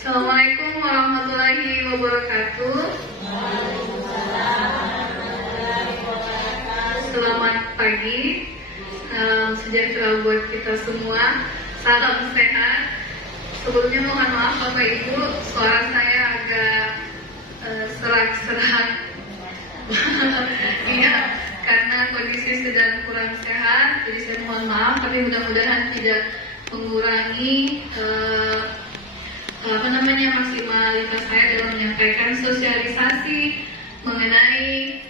Assalamualaikum warahmatullahi wabarakatuh. Selamat pagi, salam sejahtera buat kita semua. Salam sehat. Sebelumnya mohon maaf Bapak Ibu, suara saya agak serak-serak. Iya, karena kondisi sedang kurang sehat, jadi saya mohon maaf. Tapi mudah-mudahan tidak mengurangi maksimalitas saya dalam menyampaikan sosialisasi mengenai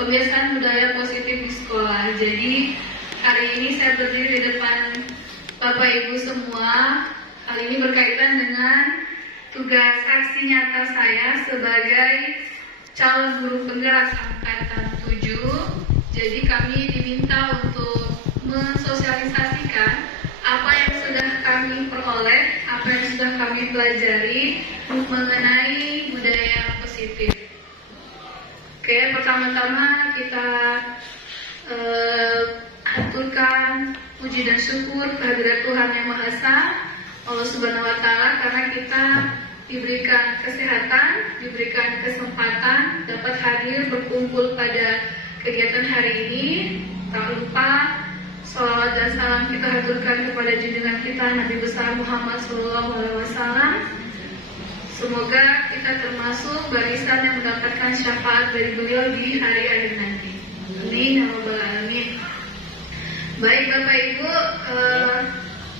pembiasaan budaya positif di sekolah. Jadi hari ini saya berdiri di depan Bapak Ibu semua. Hal ini berkaitan dengan tugas aksi nyata saya sebagai calon guru penggerak angkatan 7. Jadi kami diminta untuk mensosialisasikan apa yang sudah kami peroleh, apa yang sudah kami pelajari mengenai budaya positif. Oke, pertama-tama kita aturkan puji dan syukur kehadirat Tuhan Yang Maha Esa, Allah Subhanahu wa Ta'ala, karena kita diberikan kesehatan, diberikan kesempatan dapat hadir berkumpul pada kegiatan hari ini. Tak lupa salawat dan salam kita haturkan kepada junjungan kita Nabi besar Muhammad SAW. Semoga kita termasuk barisan yang mendapatkan syafaat dari beliau di hari akhir nanti. Amin ya rabbal alamin. Baik Bapak Ibu,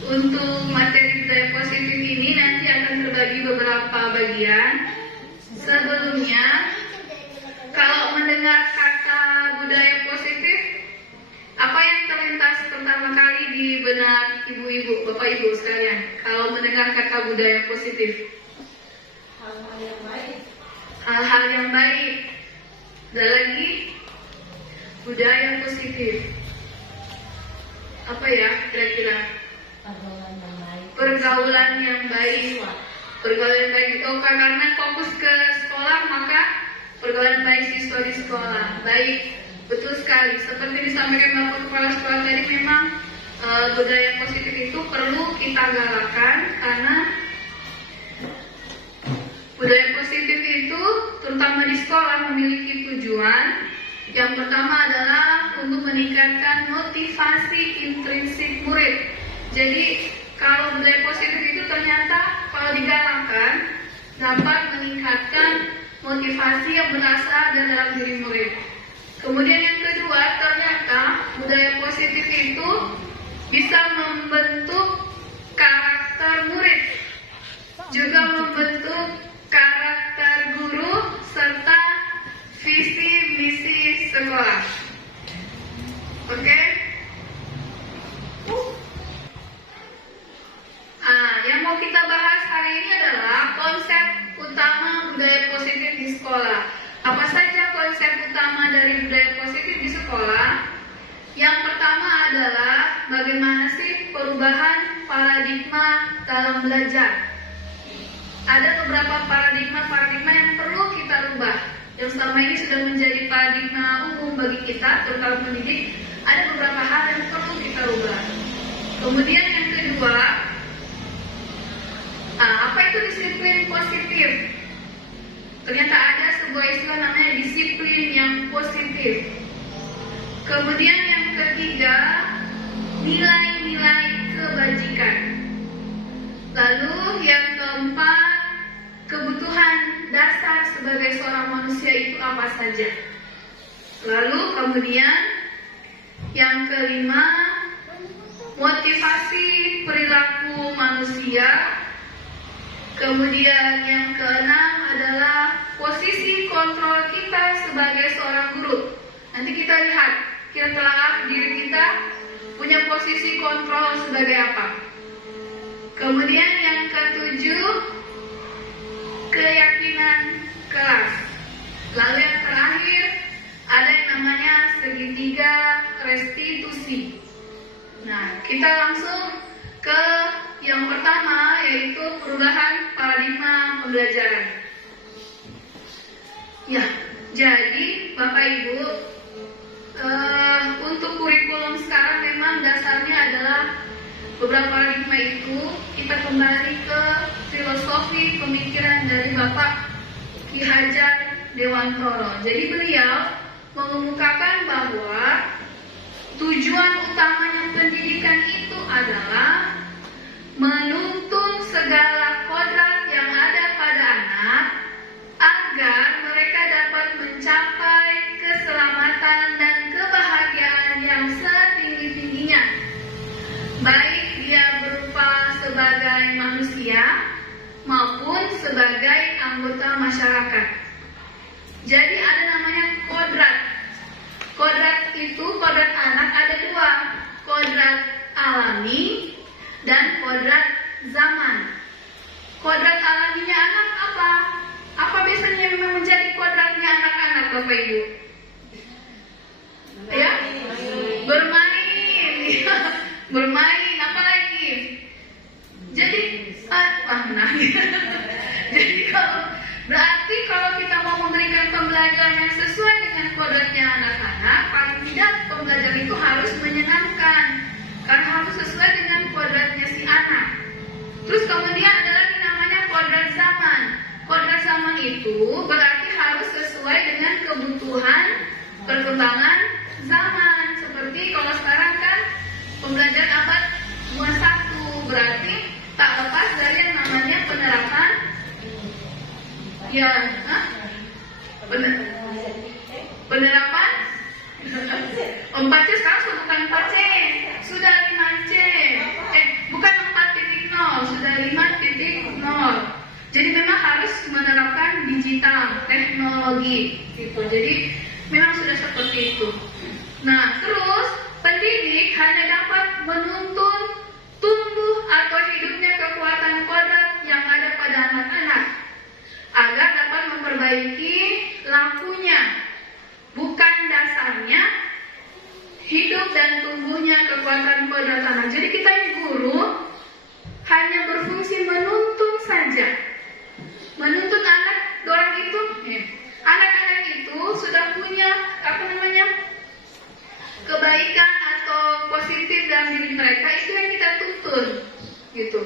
untuk materi budaya positif ini nanti akan terbagi beberapa bagian. Sebelumnya, kalau mendengar kata budaya positif, apa yang terlintas pertama kali di benak ibu-ibu, Bapak Ibu sekalian? Kalau mendengar kata budaya positif, hal-hal yang baik. Hal-hal yang baik. Ada lagi budaya positif. Apa ya kira-kira? Pergaulan yang baik. Pergaulan yang baik. Pergaulan yang baik. Oh, karena fokus ke sekolah, maka pergaulan baik siswa di sekolah. Baik, betul sekali. Seperti disampaikan Bapak Kepala Sekolah tadi, memang budaya positif itu perlu kita galakkan, karena budaya positif itu terutama di sekolah memiliki tujuan. Yang pertama adalah untuk meningkatkan motivasi intrinsik murid. Jadi kalau budaya positif itu ternyata kalau digalakkan dapat meningkatkan motivasi yang berasal dari dalam diri murid. Kemudian yang kedua, ternyata budaya positif itu bisa membentuk karakter murid, juga membentuk karakter guru, serta visi misi sekolah. Oke? Yang mau kita bahas hari ini adalah konsep utama budaya positif di sekolah. Apa saja konsep utama dari budaya positif di sekolah? Yang pertama adalah bagaimana sih perubahan paradigma dalam belajar. Ada beberapa paradigma yang perlu kita rubah, yang selama ini sudah menjadi paradigma umum bagi kita, terutama pendidik. Ada beberapa hal yang perlu kita rubah. Kemudian yang kedua, apa itu disiplin positif? Ternyata ada sebuah istilah namanya disiplin yang positif. Kemudian yang ketiga, nilai-nilai kebajikan. Lalu yang keempat, kebutuhan dasar sebagai seorang manusia itu apa saja. Lalu kemudian yang kelima, motivasi perilaku manusia. Kemudian yang keenam adalah posisi kontrol kita sebagai seorang guru. Nanti kita lihat, kita telah diri kita punya posisi kontrol sebagai apa. Kemudian yang ketujuh, keyakinan kelas. Lalu yang terakhir, ada yang namanya segitiga restitusi. Nah, kita langsung ke yang pertama, yaitu perubahan paradigma pembelajaran. Ya, jadi Bapak Ibu, untuk kurikulum sekarang memang dasarnya adalah beberapa paradigma itu kita kembali ke filosofi pemikiran dari Bapak Ki Hajar Dewantoro. Jadi beliau mengemukakan bahwa tujuan utamanya pendidikan itu adalah menuntun segala kodrat yang ada pada anak agar mereka dapat mencapai keselamatan dan kebahagiaan yang setinggi-tingginya, baik dia berupa sebagai manusia maupun sebagai anggota masyarakat. Jadi ada namanya kodrat. Kodrat anak ada dua, kodrat alami dan kodrat zaman. Kodrat alaminya anak apa? Apa biasanya memang menjadi kodratnya anak-anak, Bapak Ibu? Ya? Bermain. Bermain, apa lagi? Jadi, Jadi berarti kalau kita mau memberikan pembelajaran yang sesuai dengan kodratnya anak-anak, paling tidak pembelajaran itu harus menyenangkan, karena harus sesuai dengan kodratnya si anak. Terus kemudian ada lagi namanya kodrat zaman. Kodrat zaman itu berarti harus sesuai dengan kebutuhan perkembangan zaman. Seperti kalau sekarang kan pembelajaran abad 21, berarti tak lepas dari yang namanya penerapan penerapan 4C. Sekarang sudah bukan 4C, sudah 5C. Bukan 4.0, sudah 5.0. Jadi memang harus menerapkan digital teknologi gitu. Jadi memang sudah seperti itu. Nah, terus pendidik hanya dapat menuntun tumbuh atau hidupnya kekuatan kodrat yang ada pada anak-anak agar dapat memperbaiki lakunya, bukan dasarnya hidup dan tumbuhnya kekuatan kodrat anak. Jadi kita yang guru hanya berfungsi menuntun saja, menuntun anak orang itu. Anak-anak itu sudah punya kebaikan atau positif dalam diri mereka, itu yang kita tuntun gitu.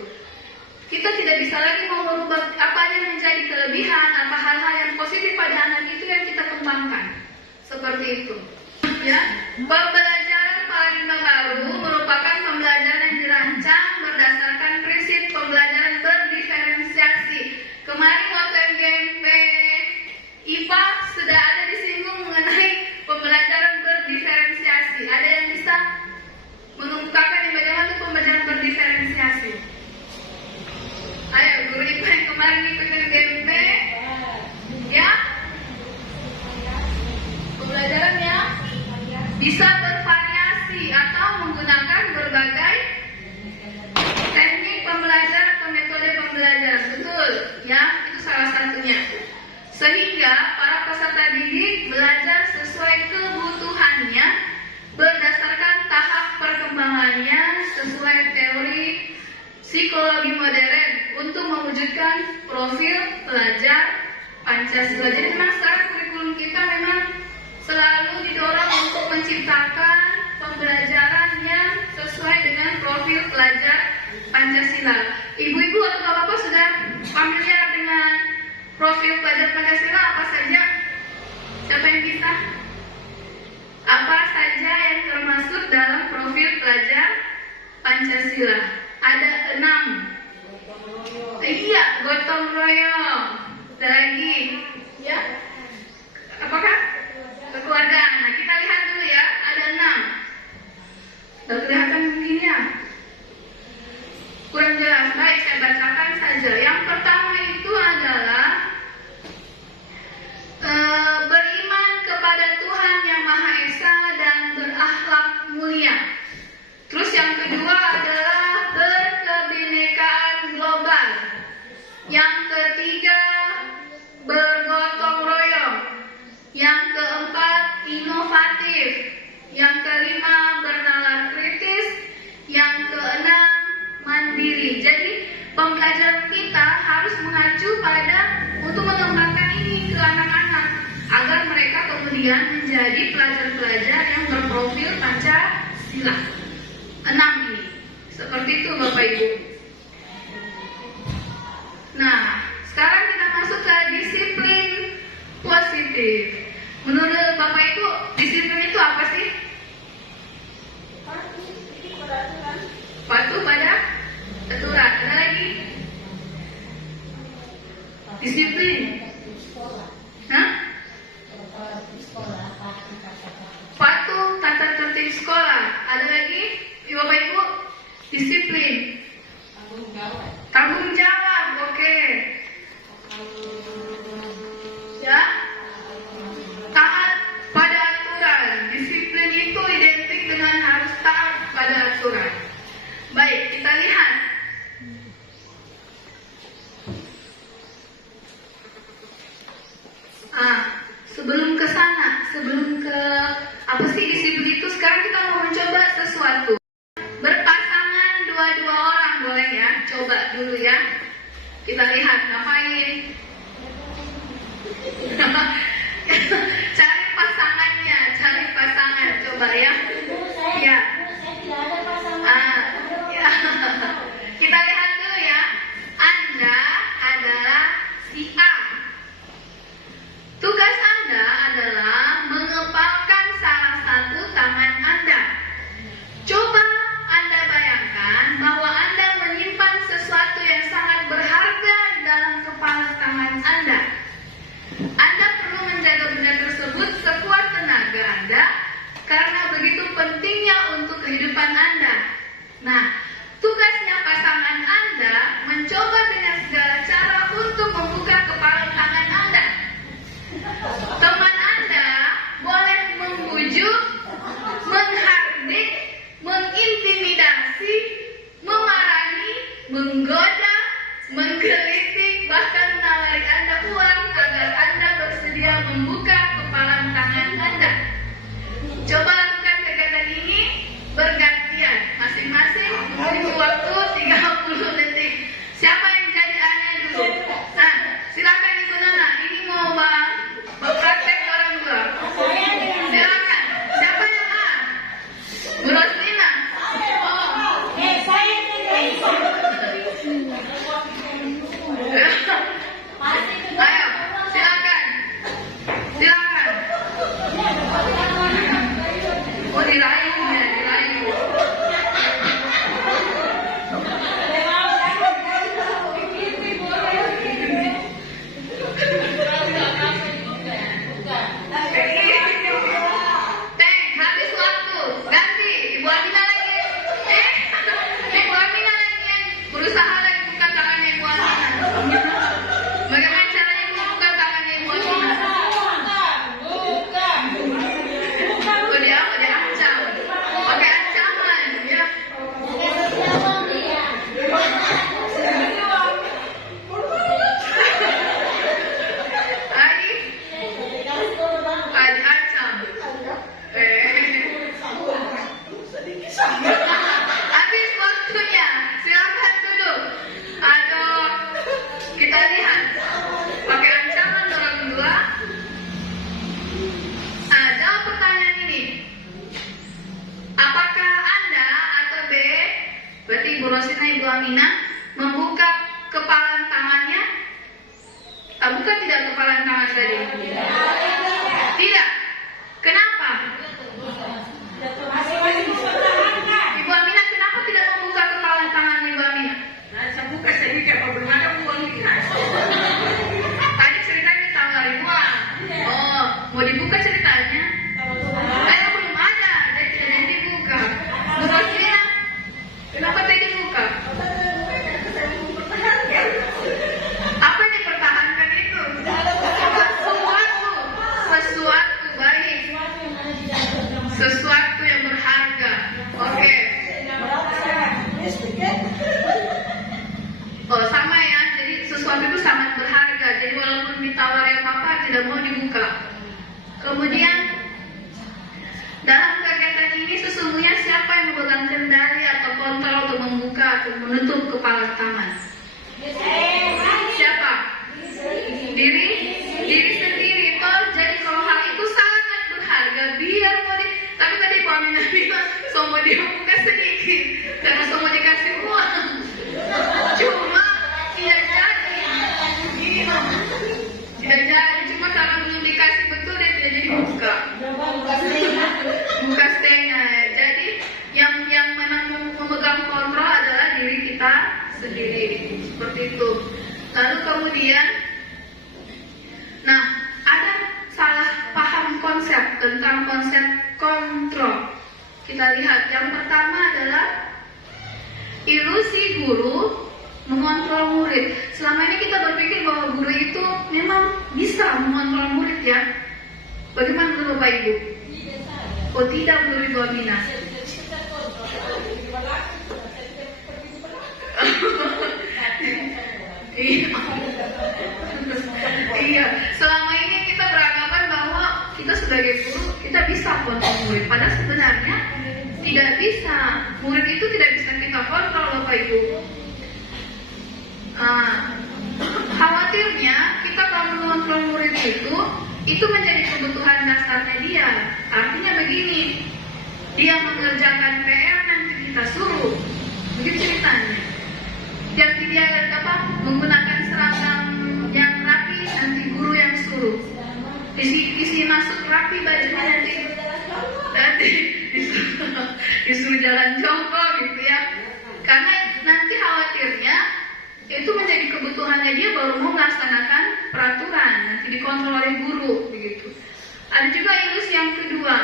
Kita tidak bisa lagi mau merubah apa yang menjadi kelebihan, apa hal-hal yang positif pada anak itu yang kita kembangkan. Seperti itu. Ya, pembelajaran paradigma baru merupakan pembelajaran yang dirancang berdasarkan prinsip pembelajaran berdiferensiasi. Kemarin waktu MGMP IPA sudah ada disinggung mengenai pembelajaran berdiferensiasi. Ada yang bisa mengemukakan bagaimana itu pembelajaran berdiferensiasi? Ayo, guru IPA yang kemarin ikut MGMP, ya? Pembelajarannya bisa bervariasi atau menggunakan berbagai teknik pembelajaran atau metode pembelajaran. Betul, ya? Itu salah satunya. Sehingga para peserta didik belajar sesuai kebutuhannya berdasarkan tahap perkembangannya sesuai teori psikologi modern untuk mewujudkan profil pelajar Pancasila. Jadi memang sekarang kurikulum kita memang selalu didorong untuk menciptakan pembelajaran yang sesuai dengan profil pelajar Pancasila. Ibu-ibu atau bapak-bapak sudah familiar dengan profil pelajar Pancasila apa saja? Siapa yang bisa? Apa saja yang termasuk dalam profil pelajar Pancasila? Ada 6. Iya, gotong royong. Ada lagi, ya? Apakah? Kekeluargaan. Nah, kita lihat dulu ya. Ada 6. Sudah kelihatan begini ya? Kurang jelas. Baik, saya bacakan saja. Yang pertama itu adalah beriman kepada Tuhan Yang Maha Esa dan berakhlak mulia. Terus yang kedua adalah berkebinekaan global. Yang ketiga bergotong royong. Yang keempat inovatif. Yang kelima bernalar kritis. Yang keenam mandiri. Jadi pembelajaran kita harus mengacu pada untuk mengembangkan ini ke anak-anak agar mereka kemudian menjadi pelajar-pelajar yang berprofil Pancasila. 6 ini. Seperti itu Bapak Ibu. Nah, sekarang kita masuk ke disiplin positif. Menurut Bapak Ibu, disiplin itu apa sih? Patuh pada aturan. Ada lagi? Disiplin. Hah? Patuh tata tertib sekolah. Ada lagi? Bapak Ibu? Disiplin. Tanggung jawab. Oke. Ya. Taat pada aturan. Disiplin itu identik dengan harus taat pada aturan. Baik, kita lihat. Sebelum ke sana, sebelum ke apa sih disiplin itu, sekarang kita mau mencoba sesuatu. Berpasangan dua-dua orang boleh ya? Coba dulu ya. Kita lihat ngapain. Cari pasangannya, cari pasangan. Coba ya. Ya. Ya. Kita lihat dulu ya. Anda adalah si A. Tugas Anda adalah mengepalkan salah satu tangan Anda. Coba Anda bayangkan bahwa Anda menyimpan sesuatu yang sangat berharga dalam kepala tangan Anda. Anda perlu menjaga benda tersebut sekuat tenaga Anda karena begitu pentingnya untuk kehidupan Anda. Nah, tugasnya pasangan Anda mencoba dengan segala cara untuk membuka kepala tangan Anda. Teman Anda boleh membujuk, menghardik, mengintimidasi, memarahi, menggoda, menggelitik, bahkan menawari Anda uang agar Anda bersedia membuka kepala tangan Anda. Coba lakukan kegiatan ini bergantian, masing-masing memiliki waktu 30 detik. Siapa yang jadi A-nya dulu? Nah, silakan Ibu Nana, ini mau praktek orang tua. Silakan. Siapa yang A? Bu Roslina. Ayo, silakan. Silakan. Oh, dirayu ya, dirayu. Habis waktu. Ganti. Ibu Amina lagi. Ibu Amina lagi yang berusaha lagi buka tangannya Ibu Amina. Bagaimana caranya Ibu buka tangannya Ibu Amina? Oh, dia ancam. Pakai ancaman, ya. Lagi. Diancam. Habis waktunya. Silakan duduk. Aduh. Kita lihat. Pakai ancaman orang dua. Jawab pertanyaan ini. Apakah Anda atau B, berarti Ibu Rosina, Ibu Amina, membuka kepalan tangannya? Buka tidak kepalan tangan tadi? Tidak. Kenapa? Ibu Amina, kenapa tidak membuka kepalan tangan Ibu Amina? Saya buka sedikit, bagaimana uang dinas? Tadi ceritanya ditawarin uang. Oh, mau dibuka ceritanya? Belum ada, jadi tidak dibuka. Bu Roslina, kenapa tidak dibuka? Apa yang dipertahankan itu? Sesuatu baik, sesuatu yang berharga. Oke. Oh, sama ya. Jadi sesuatu itu sangat berharga. Jadi walaupun ditawari apa-apa tidak mau dibuka. Kemudian dalam kegiatan ini sesungguhnya siapa yang memegang kendali atau kontrol untuk membuka atau menutup kepala tangan? Siapa? Diri sendiri. Toh jadi kalau hal itu sangat berharga, biar mau tapi tadi Pak Amina bilang semua dibuka sedikit karena semua dikasih uang. Cuma tidak jadi. Lalu kemudian, nah, ada salah paham konsep tentang konsep kontrol. Kita lihat, yang pertama adalah ilusi guru mengontrol murid. Selama ini kita berpikir bahwa guru itu memang bisa mengontrol murid ya. Bagaimana menurut Bapak Ibu? Oh tidak, menurut Ibu Amina. Iya, selama ini kita beranggapan bahwa kita sebagai guru kita bisa kontrol murid. Padahal sebenarnya tidak bisa. Murid itu tidak bisa kita kontrol, Bapak Ibu. Khawatirnya kita kalau mengontrol murid itu menjadi kebutuhan dasarnya dia. Artinya begini, dia mengerjakan PR nanti kita suruh, begitu ceritanya. Yang dia menggunakan seragam yang rapi, nanti guru yang suruh. Isi masuk rapi bajunya, nanti disuruh jalan jongkok gitu ya. Karena nanti khawatirnya itu menjadi kebutuhannya dia baru mau melaksanakan peraturan, nanti dikontrol oleh guru begitu. Ada juga ilusi yang kedua,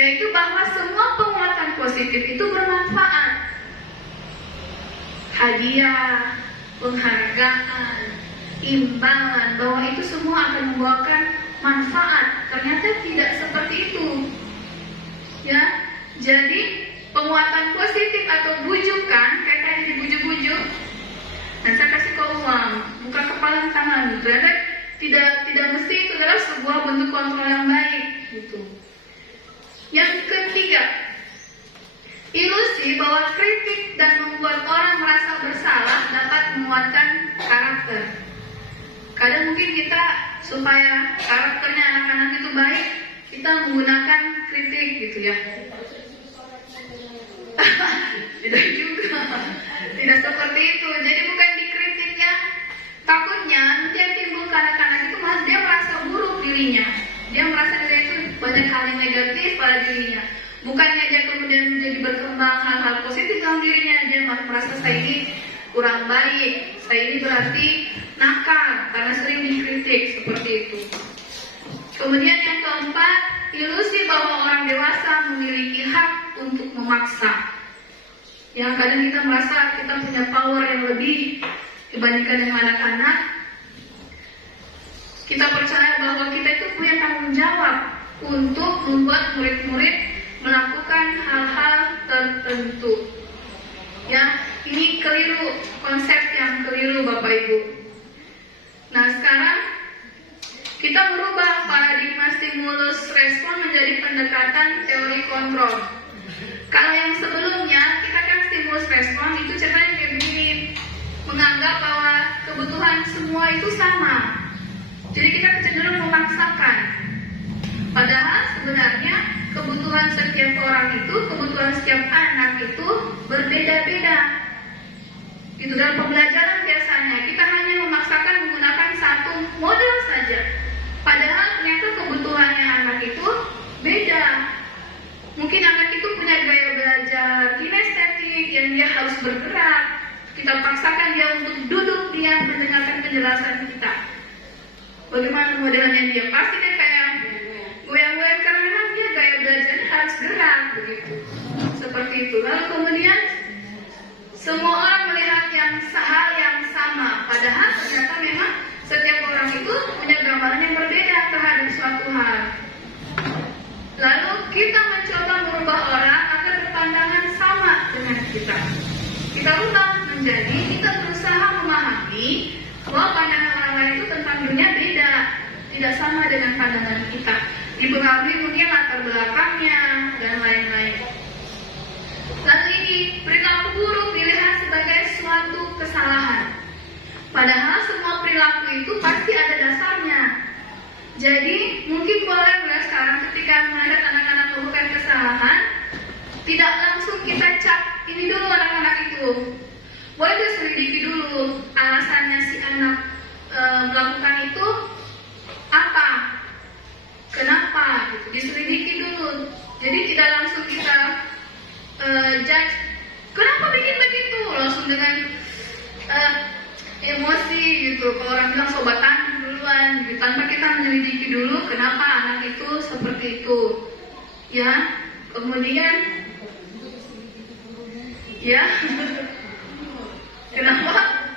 yaitu bahwa semua penguatan positif itu bermanfaat. Hadiah, penghargaan, imbalan, bahwa itu semua akan membawakan manfaat. Ternyata tidak seperti itu. Ya, jadi penguatan positif atau bujukan, kayak tadi dibujuk-bujuk, dan saya kasih kau uang, buka kepala tangan, ternyata tidak mesti itu adalah sebuah bentuk kontrol yang baik, gitu. Yang ketiga, ilusi bahwa kritik dan membuat orang merasa bersalah dapat menguatkan karakter. Kadang mungkin kita supaya karakternya anak-anak itu baik, kita menggunakan kritik gitu ya. Tidak juga, tidak seperti itu. Jadi bukan dikritik ya. Takutnya nanti yang timbul ke anak-anak itu malah dia merasa buruk dirinya. Dia merasa diri itu banyak hal yang negatif pada dirinya. Bukannya dia kemudian menjadi berkembang hal-hal positif dalam dirinya, dia merasa saya ini kurang baik, saya ini berarti nakal karena sering dikritik seperti itu. Kemudian yang keempat, ilusi bahwa orang dewasa memiliki hak untuk memaksa. Yang kadang kita merasa kita punya power yang lebih dibandingkan dengan anak-anak. Kita percaya bahwa kita itu punya tanggung jawab untuk membuat murid-murid melakukan hal-hal tertentu. Ya, ini keliru, konsep yang keliru Bapak Ibu. Nah, sekarang kita berubah paradigma stimulus respon menjadi pendekatan teori kontrol. Kalau yang sebelumnya kita kan stimulus respon itu ceritanya kayak begini, menganggap bahwa kebutuhan semua itu sama. Jadi kita cenderung memaksakan. Padahal sebenarnya kebutuhan setiap orang itu, kebutuhan setiap anak itu berbeda-beda. Itu dalam pembelajaran biasanya kita hanya memaksakan menggunakan satu model saja. Padahal ternyata kebutuhannya anak itu beda. Mungkin anak itu punya gaya belajar kinestetik yang dia harus bergerak. Kita paksakan dia untuk duduk diam mendengarkan penjelasan kita. Bagaimana modelnya dia? Pasti dia kayak goyang-goyang karena memang dia gaya belajarnya harus gerak begitu. Seperti itu. Lalu kemudian semua orang melihat hal yang sama. Padahal ternyata memang setiap orang itu punya gambaran yang berbeda terhadap suatu hal. Lalu kita mencoba merubah orang agar berpandangan sama dengan kita. Kita ubah menjadi kita berusaha memahami bahwa pandangan orang lain itu tentang dunia beda, tidak sama dengan pandangan kita. Dipengaruhi mungkin latar belakangnya dan lain-lain. Lalu ini perilaku buruk dilihat sebagai suatu kesalahan. Padahal semua perilaku itu pasti ada dasarnya. Jadi mungkin boleh mulai sekarang ketika melihat anak-anak melakukan kesalahan, tidak langsung kita cap ini dulu anak-anak itu. Boleh diselidiki dulu alasannya si anak melakukan itu apa, kenapa, gitu. Diselidiki dulu. Jadi tidak langsung kita judge, kenapa bikin begitu, langsung dengan emosi gitu. Kalau orang bilang sobatan duluan, gitu. Tanpa kita menyelidiki dulu kenapa anak itu seperti itu, ya. Kemudian, ya, kenapa?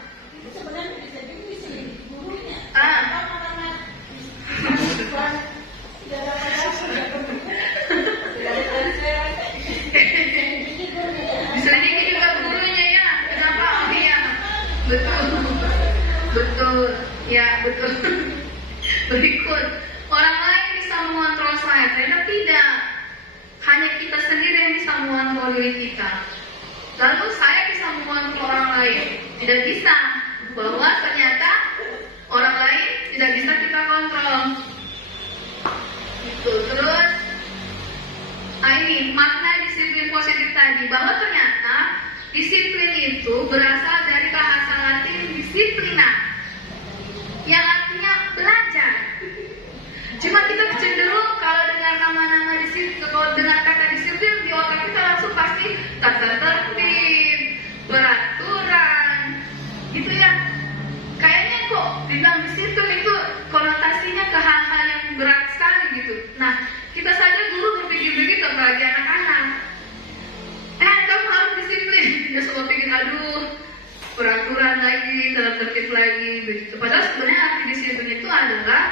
Sebenarnya bisa juga diselidiki gurunya. Ah. Anak-anak siswa tidak dapat Diselidiki juga gurunya ya. Kenapa? Oh iya, betul, betul, ya betul. Berikut, orang lain bisa mengontrol saya, ternyata tidak. Hanya kita sendiri yang bisa mengontrol diri kita. Lalu saya bisa mengontrol orang lain, tidak bisa. Bahwa ternyata orang lain tidak bisa kita kontrol. Itu terus. Ini makna disiplin positif tadi, bahwa ternyata disiplin itu berasal dari bahasa Latin disiplina, yang artinya belajar. Cuma kita cenderung kalau dengar nama-nama disiplin, kalau dengar kata disiplin di otak kita langsung pasti tata tertib, peraturan, gitu ya. Kayaknya kok dibilang disiplin itu konotasinya ke hal-hal yang berat sekali gitu. Nah, kita saja guru berpikir begitu apalagi anak-anak. Kamu harus disiplin. Dia semua pikir aduh, peraturan lagi, tata tertib lagi, begitu. Padahal sebenarnya arti disiplin itu adalah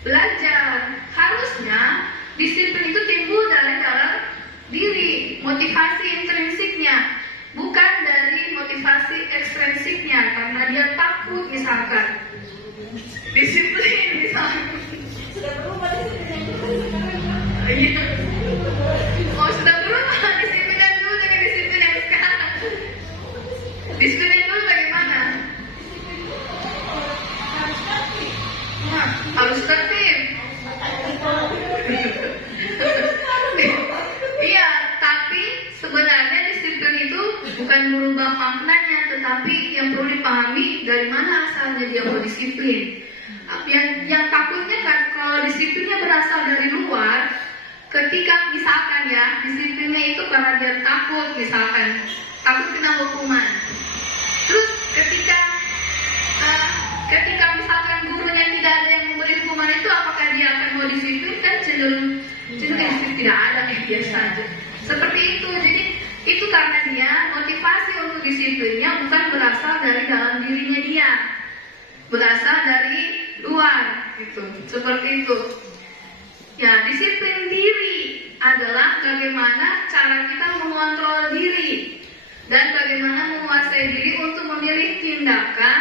belajar. Harusnya disiplin itu timbul dari dalam diri, motivasi intrinsiknya, bukan dari motivasi ekstrinsiknya, karena dia takut misalkan. Disiplin misalkan. sudah berubah disiplin. Iya. Oh sudah berubah, disiplin yang dulu dengan disiplin yang sekarang. Disiplin yang dulu bagaimana? Nah, harus tertib. Iya, tapi sebenarnya disiplin itu bukan merubah maknanya, tetapi yang perlu dipahami dari mana asalnya dia mau disiplin. Yang takutnya kan kalau disiplinnya berasal dari luar, ketika misalkan ya disiplinnya itu karena dia takut, misalkan takut kena hukuman. Terus ketika misalkan gurunya tidak ada yang memberi hukuman itu, apakah dia akan mau disiplin? Kan cenderung disiplin tidak ada, biasa aja. Seperti itu. Jadi itu karena dia motivasi untuk disiplinnya bukan berasal dari dalam dirinya dia, berasal dari luar, gitu. Seperti itu. Ya, disiplin diri adalah bagaimana cara kita mengontrol diri dan bagaimana menguasai diri untuk memilih tindakan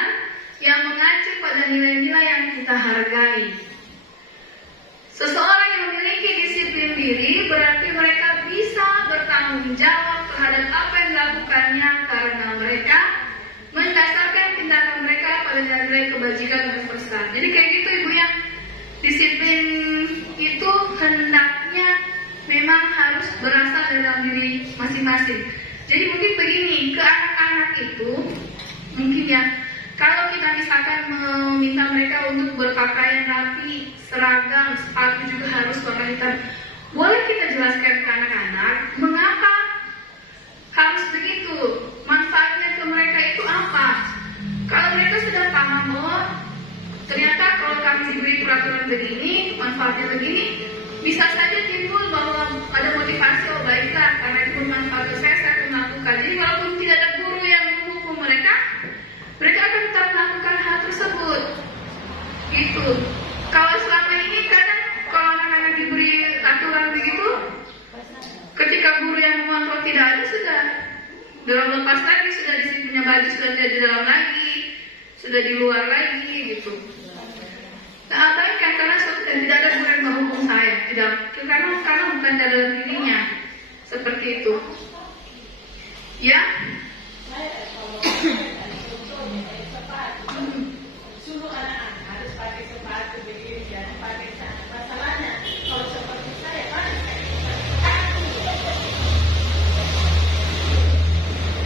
yang mengacu pada nilai-nilai yang kita hargai. Seseorang yang memiliki disiplin diri berarti mereka bisa bertanggung jawab terhadap apa yang dilakukannya karena mereka mendasarkan tindakan mereka pada nilai-nilai kebajikan universal. Jadi kayak gitu Ibu ya. Disiplin itu hendaknya memang harus berasal dari dalam diri masing-masing. Jadi mungkin begini, ke anak-anak itu mungkin ya, kalau kita misalkan meminta mereka untuk berpakaian rapi, seragam, sepatu juga harus warna hitam, boleh kita jelaskan ke anak-anak mengapa harus begitu, manfaatnya ke mereka itu apa. Kalau mereka sudah paham bahwa ternyata kalau kami diberi peraturan begini, manfaatnya begini, bisa saja timbul bahwa ada motivasi, oh baiklah, karena itu bermanfaat ke saya akan melakukan. Jadi walaupun tidak ada guru yang menghukum mereka, mereka akan tetap melakukan hal tersebut. Gitu. Kalau selama ini kadang kalau anak-anak diberi aturan begitu, ketika guru yang mengontrol tidak ada, sudah dalam lepas lagi, sudah punya baju sudah tidak di dalam lagi, sudah di luar lagi, gitu. Nah, baik kan karena tidak ada guru yang menghukum saya, tidak, karena bukan dalam dirinya, seperti itu. Ya. Suruh anak-anak harus pakai sepatu begini, jangan pakai sana. Masalahnya kalau seperti saya pakai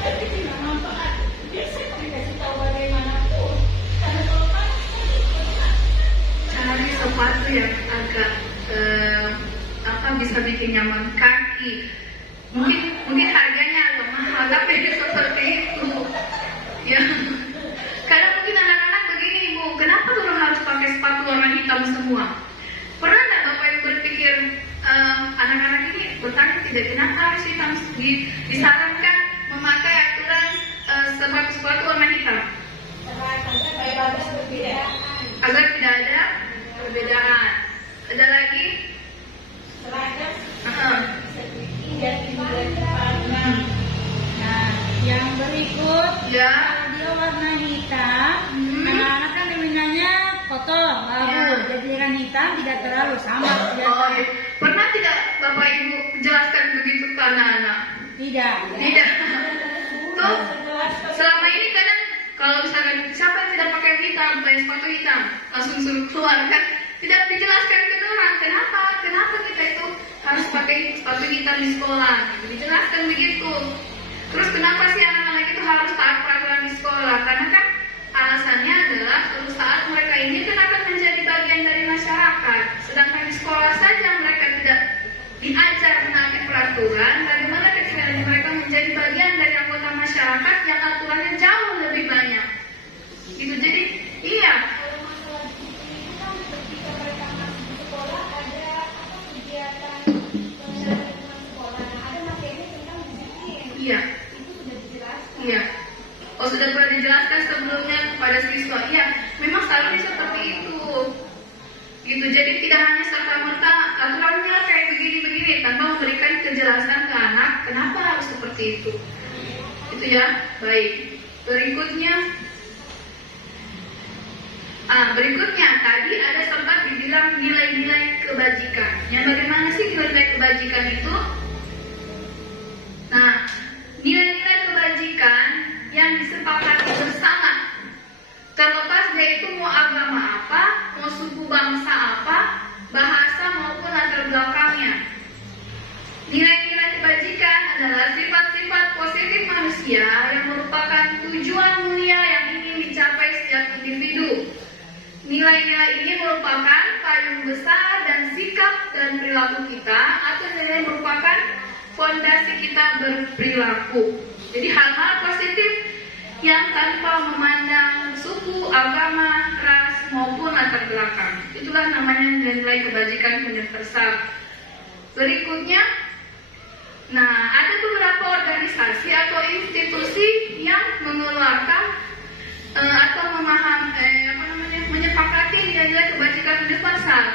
tapi tidak manfaat. Bisa dikasih tahu bagaimanapun. Karena kalau pakai Cari sepatu yang agak bisa bikin nyaman kaki. Mungkin harganya agak mahal, tapi seperti itu. Ya. Kadang mungkin hitam semua. Pernah nggak Bapak Ibu berpikir anak-anak ini bertanya tidak kenapa harus hitam? Disarankan memakai aturan sepatu warna hitam agar tidak ada perbedaan. Ada lagi? Nah, yang berikut Ya. kalau dia warna hitam, anak-anak kan diminanya kotor, labu. Ya. Jadi yang hitam tidak terlalu sama. Oh, iya. Pernah tidak Bapak Ibu jelaskan begitu ke anak-anak? Tidak. Tidak. Tuh, selama ini kadang kalau misalkan siapa yang tidak pakai hitam, pakai sepatu hitam, langsung suruh keluar kan? Tidak dijelaskan ke orang kenapa kita itu harus pakai sepatu hitam di sekolah. Dijelaskan begitu. Terus kenapa sih anak-anak itu harus taat peraturan di sekolah? Karena kan alasannya adalah suatu saat mereka ini kan akan menjadi bagian dari masyarakat. Sedangkan di sekolah saja mereka tidak diajar menaati peraturan, bagaimana ketika mereka menjadi bagian dari anggota masyarakat yang aturannya jauh lebih banyak. Gitu. Jadi iya. Iya. Iya. Oh, sudah pernah dijelaskan sebelumnya kepada siswa. Iya, memang seharusnya seperti itu. Gitu. Jadi tidak hanya serta-merta aturannya kayak begini-begini tanpa memberikan kejelasan ke anak kenapa harus seperti itu. Itu ya. Baik. Berikutnya tadi ada sempat dibilang nilai-nilai kebajikan. Yang bagaimana sih nilai-nilai kebajikan itu? Nah, nilai-nilai kebajikan yang disepakati bersama, terlepas dia itu mau agama apa, mau suku bangsa apa, bahasa maupun latar belakangnya. Nilai-nilai kebajikan adalah sifat-sifat positif manusia yang merupakan tujuan mulia yang ingin dicapai setiap individu. Nilai-nilai ini merupakan payung besar dan sikap dan perilaku kita, atau nilai merupakan fondasi kita berperilaku. Jadi hal-hal positif yang tanpa memandang suku, agama, ras maupun latar belakang. Itulah namanya nilai kebajikan universal. Berikutnya, nah ada beberapa organisasi atau institusi yang mengeluarkan atau menyepakati nilai-nilai kebajikan universal.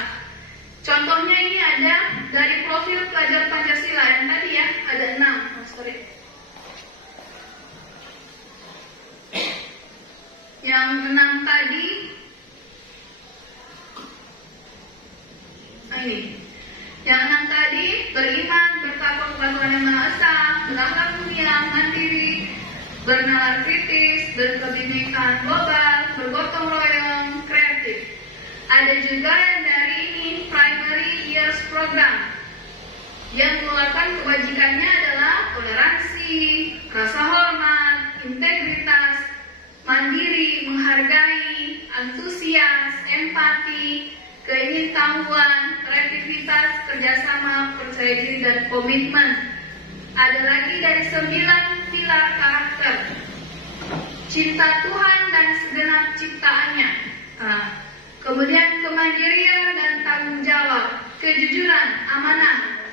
Contohnya ini ada dari profil pelajar Pancasila yang tadi ya, ada 6. Yang 6 tadi, nah ini. Yang 6 tadi beriman, bertakwa kepada Tuhan Yang Maha Esa, berakhlak mulia, mandiri, bernalar kritis, berkebinekaan global, bergotong royong, kreatif. Ada juga yang dari ini Primary Years Program. Yang mengeluarkan kebajikannya adalah toleransi, rasa hormat, integritas, mandiri, menghargai, antusias, empati, keingintahuan, kreativitas, kerjasama, percaya diri, dan komitmen. Ada lagi dari 9 pilar karakter. Cinta Tuhan dan segenap ciptaannya. Kemudian kemandirian dan tanggung jawab, kejujuran, amanah,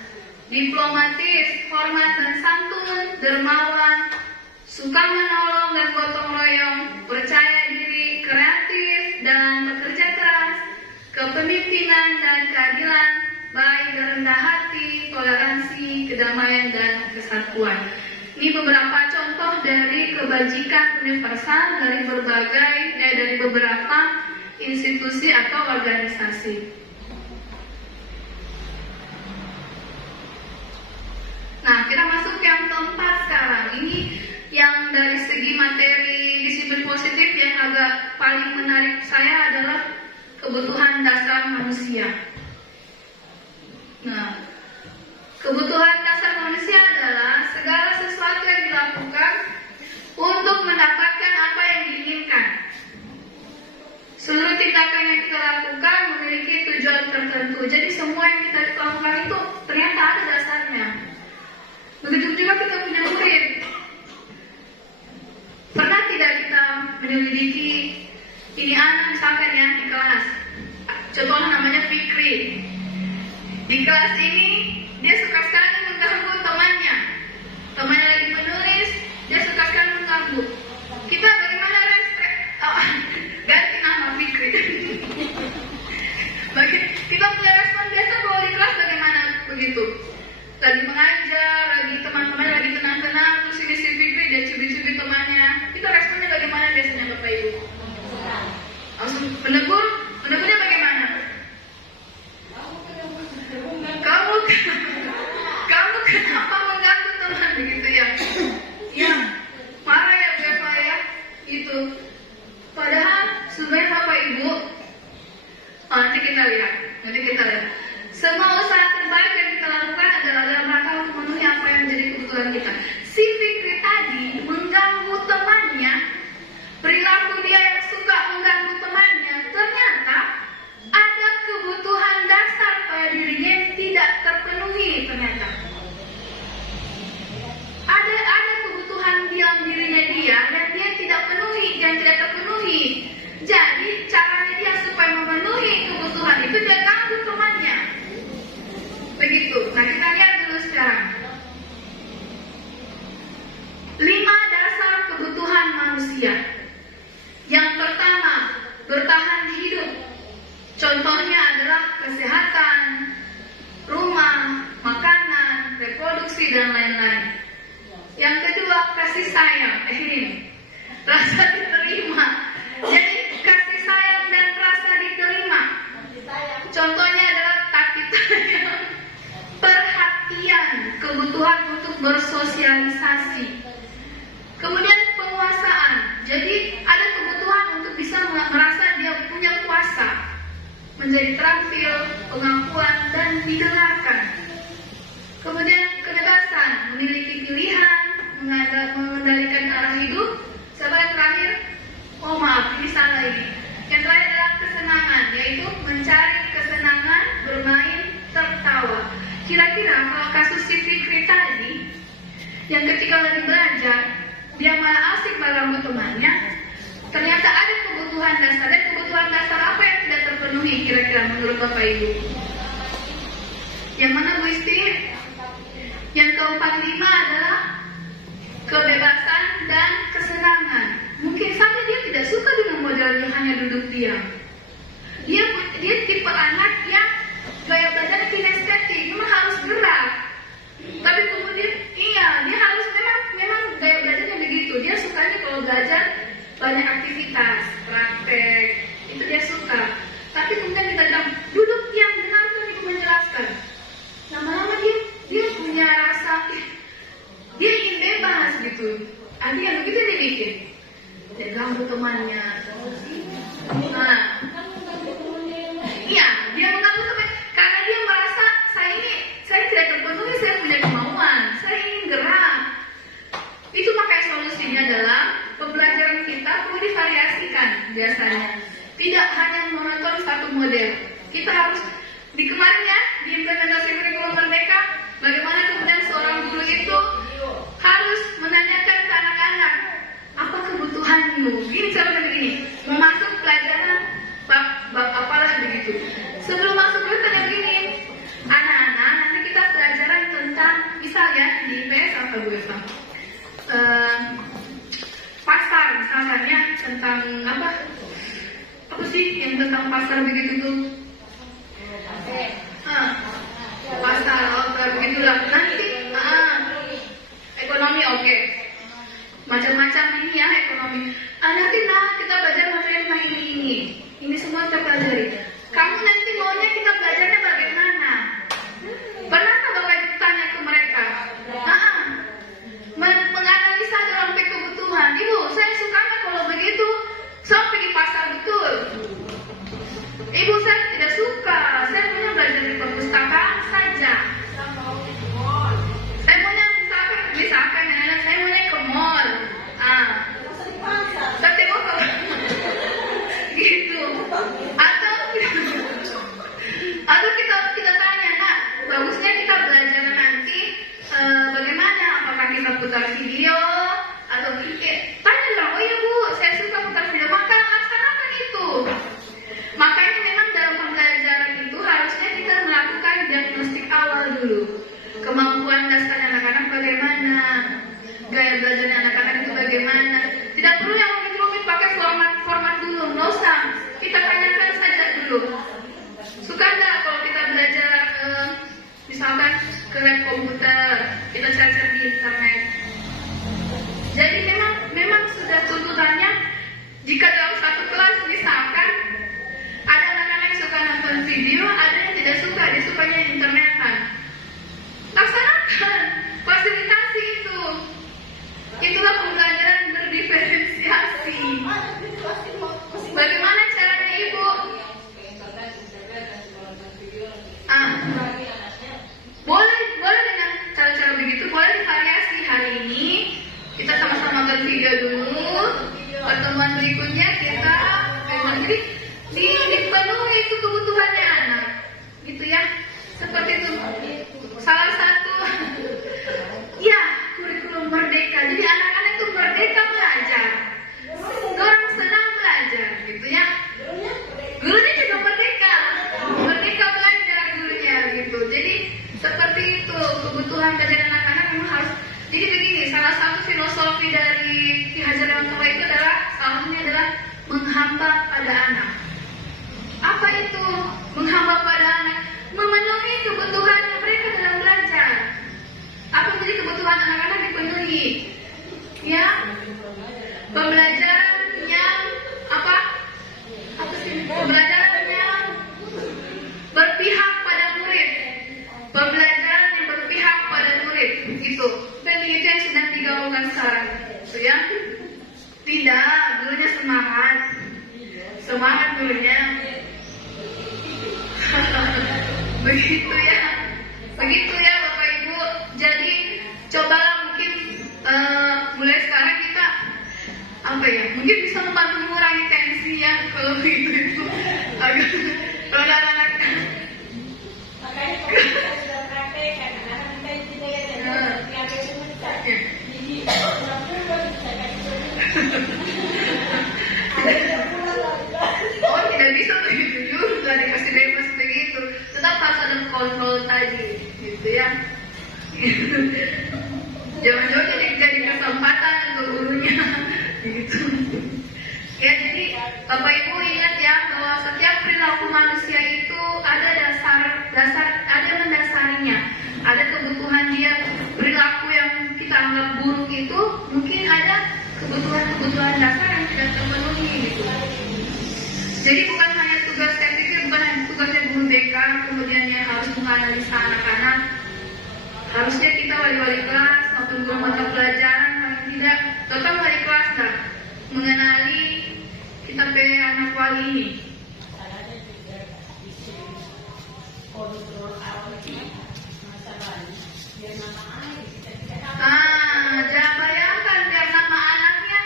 diplomatis, hormat dan santun, dermawan, suka menolong dan gotong royong, percaya diri, kreatif dan bekerja keras, kepemimpinan dan keadilan, baik dan rendah hati, toleransi, kedamaian dan kesatuan. Ini beberapa contoh dari kebajikan universal dari beberapa institusi atau organisasi. Nah, kita masuk yang keempat sekarang. Ini yang dari segi materi disiplin positif yang agak paling menarik saya adalah kebutuhan dasar manusia. Nah, kebutuhan dasar manusia adalah segala sesuatu yang dilakukan untuk mendapatkan apa yang diinginkan. Seluruh tindakan yang kita lakukan memiliki tujuan tertentu. Jadi semua yang kita lakukan itu ternyata ada dasarnya. Begitu juga kita punya murid. Pernah tidak kita menyelidiki ini anak misalkan ya di kelas? Contoh kebutuhan kita. Si Fikri tadi mengganggu temannya, perilaku dia yang suka mengganggu temannya, ternyata ada kebutuhan dasar pada dirinya yang tidak terpenuhi. Ternyata ada kebutuhan di dalam dirinya dia yang dia tidak penuhi, yang tidak terpenuhi. Jadi caranya dia supaya memenuhi kebutuhan itu dia ganggu temannya. Begitu. Nah, kita lihat dulu sekarang 5 dasar kebutuhan manusia. Yang pertama, bertahan hidup. Contohnya adalah kesehatan, rumah, makanan, reproduksi, dan lain-lain. Yang kedua, kasih sayang. Ini rasa diterima. Jadi kasih sayang dan rasa diterima. Contohnya adalah kasih sayang, perhatian, kebutuhan untuk bersosialisasi. Kemudian penguasaan. Jadi ada kebutuhan untuk bisa merasa dia punya kuasa, menjadi terampil, pengakuan, dan didengarkan. Kemudian kebebasan, memiliki pilihan, mengendalikan arah hidup. Siapa yang terakhir? Oh maaf, ini salah ini. Yang terakhir adalah kesenangan, yaitu mencari kesenangan, bermain, tertawa. Kira-kira kalau kasus si Fikri tadi, yang ketika lagi belajar, dia malah asik bareng temannya, ternyata ada kebutuhan dasar. Dan kebutuhan dasar apa yang tidak terpenuhi kira-kira menurut Bapak Ibu? Yang mana Bu Isti? Yang keempat 5 adalah kebebasan dan kesenangan. Mungkin saja dia tidak suka dengan modelnya hanya duduk diam. Dia tipe anak yang gaya badan kinestetik, memang harus gerak. Tapi kemudian dia harus memang gaya belajarnya begitu. Dia sukanya kalau belajar banyak aktivitas, praktek, itu dia suka. Tapi kemudian kita bilang duduk diam, dengarkan ibu menjelaskan. Lama-lama dia punya rasa dia ingin bebas gitu. Yang begitu dia bikin. Dia ganggu temannya. Nah, dia mengganggu teman karena dia merasa saya tidak terpenuhi, saya punya kemauan, saya ingin gerak. Itu makanya solusinya adalah pembelajaran kita perlu divariasikan biasanya. Tidak hanya menonton satu model. Kita harus di kemarin ya, di implementasi kurikulum Merdeka, bagaimana kemudian seorang guru itu harus menanyakan ke anak-anak apa kebutuhanmu. Gini contohnya begini, mau masuk pelajaran bab apalah begitu. Sebelum masuk dulu tanya begini, anak-anak nanti kita pelajaran tentang misalnya di IPS apa Bu Eva? Pasar misalnya ya, tentang apa sih yang tentang pasar begitu tuh? Pasar begitulah. Nanti ekonomi oke. Macam-macam ini ya ekonomi. Nanti kita belajar materi tentang ini. Ini semua kita pelajari. Kamu nanti maunya kita belajarnya bagaimana? Pernah nggak Bapak Ibu tanya ke mereka? Menganalisa dalam kebutuhan. Ibu, saya sukanya kalau begitu. Saya pergi pasar betul. Ibu, saya tidak suka. Saya maunya belajar di perpustakaan saja. Saya maunya misalkan saya maunya ke mall. Tapi kalau gitu. Atau kita tanya, bagusnya kita belajar nanti bagaimana? Apakah kita putar video atau tanya dong, oh ya Bu, saya suka putar video, maka laksanakan itu. Makanya memang dalam pembelajaran itu harusnya kita melakukan diagnostik awal dulu. Kemampuan dasar anak-anak bagaimana? Gaya belajar anak-anak itu bagaimana? Tidak perlu yang rumit-rumit pakai format dulu, nggak usah. Kita tanyakan saja dulu. Suka nggak kalau kita belajar misalkan ke lab komputer, kita cari-cari di internet. Jadi memang sudah tuntutannya jika dalam satu kelas misalkan ada anak-anak yang suka nonton video, ada yang tidak suka, dia sukanya internetan. Laksanakan, fasilitasi itu. Itulah pembelajaran berdiferensiasi. Bagaimana caranya Ibu? Boleh dengan cara-cara begitu, boleh pertemuan 3 dulu. Pertemuan berikutnya kita jadi dipenuhi itu kebutuhannya anak, gitu ya. Seperti itu. Salah satu ya kurikulum merdeka. Jadi anak-anak itu merdeka belajar. Orang senang belajar, gitu ya. Gurunya juga merdeka belajar gurunya, gitu. Jadi seperti itu kebutuhan belajar anak-anak memang harus. Jadi begini, salah satu filosofi dari Ki Hajar Dewantara itu adalah salah satunya adalah menghamba pada anak. Apa itu menghamba pada anak? Memenuhi kebutuhan mereka dalam belajar. Apa jadi kebutuhan anak-anak dipenuhi? Ya, pembelajaran yang apa? Apa sih? Pembelajaran yang berpihak pada murid. Pembelajaran yang berpihak pada murid, gitu. Dan itu yang sedang digaungkan sekarang, gitu ya. Tidak, gurunya semangat gurunya. Begitu ya Bapak Ibu. Jadi cobalah mungkin mulai sekarang kita mungkin bisa membantu mengurangi tensi ya kalau itu agak kalau ada anak. Makanya kalau kita sudah praktek, kadang-kadang kita tidak ada jadi oh tidak bisa begitu juga dikasih bebas begitu, tetap harus ada kontrol tadi, gitu ya. Jangan-jangan jadi kesempatan untuk gurunya, gitu. Ya, jadi Bapak Ibu ingat ya bahwa setiap perilaku manusia itu ada ada mendasarinya, ada kebutuhan dia. Perilaku yang kita anggap buruk itu mungkin ada kebutuhan dasar yang tidak terpenuhi, gitu. Jadi bukan hanya tugas, saya pikir bukan hanya tugasnya guru BK kemudian yang harus menganalisa anak-anak. Harusnya kita wali-wali kelas maupun guru mata pelajaran paling tidak total wali kelas lah mengenali kita punya anak wali ini. Jangan bayangkan biar nama anaknya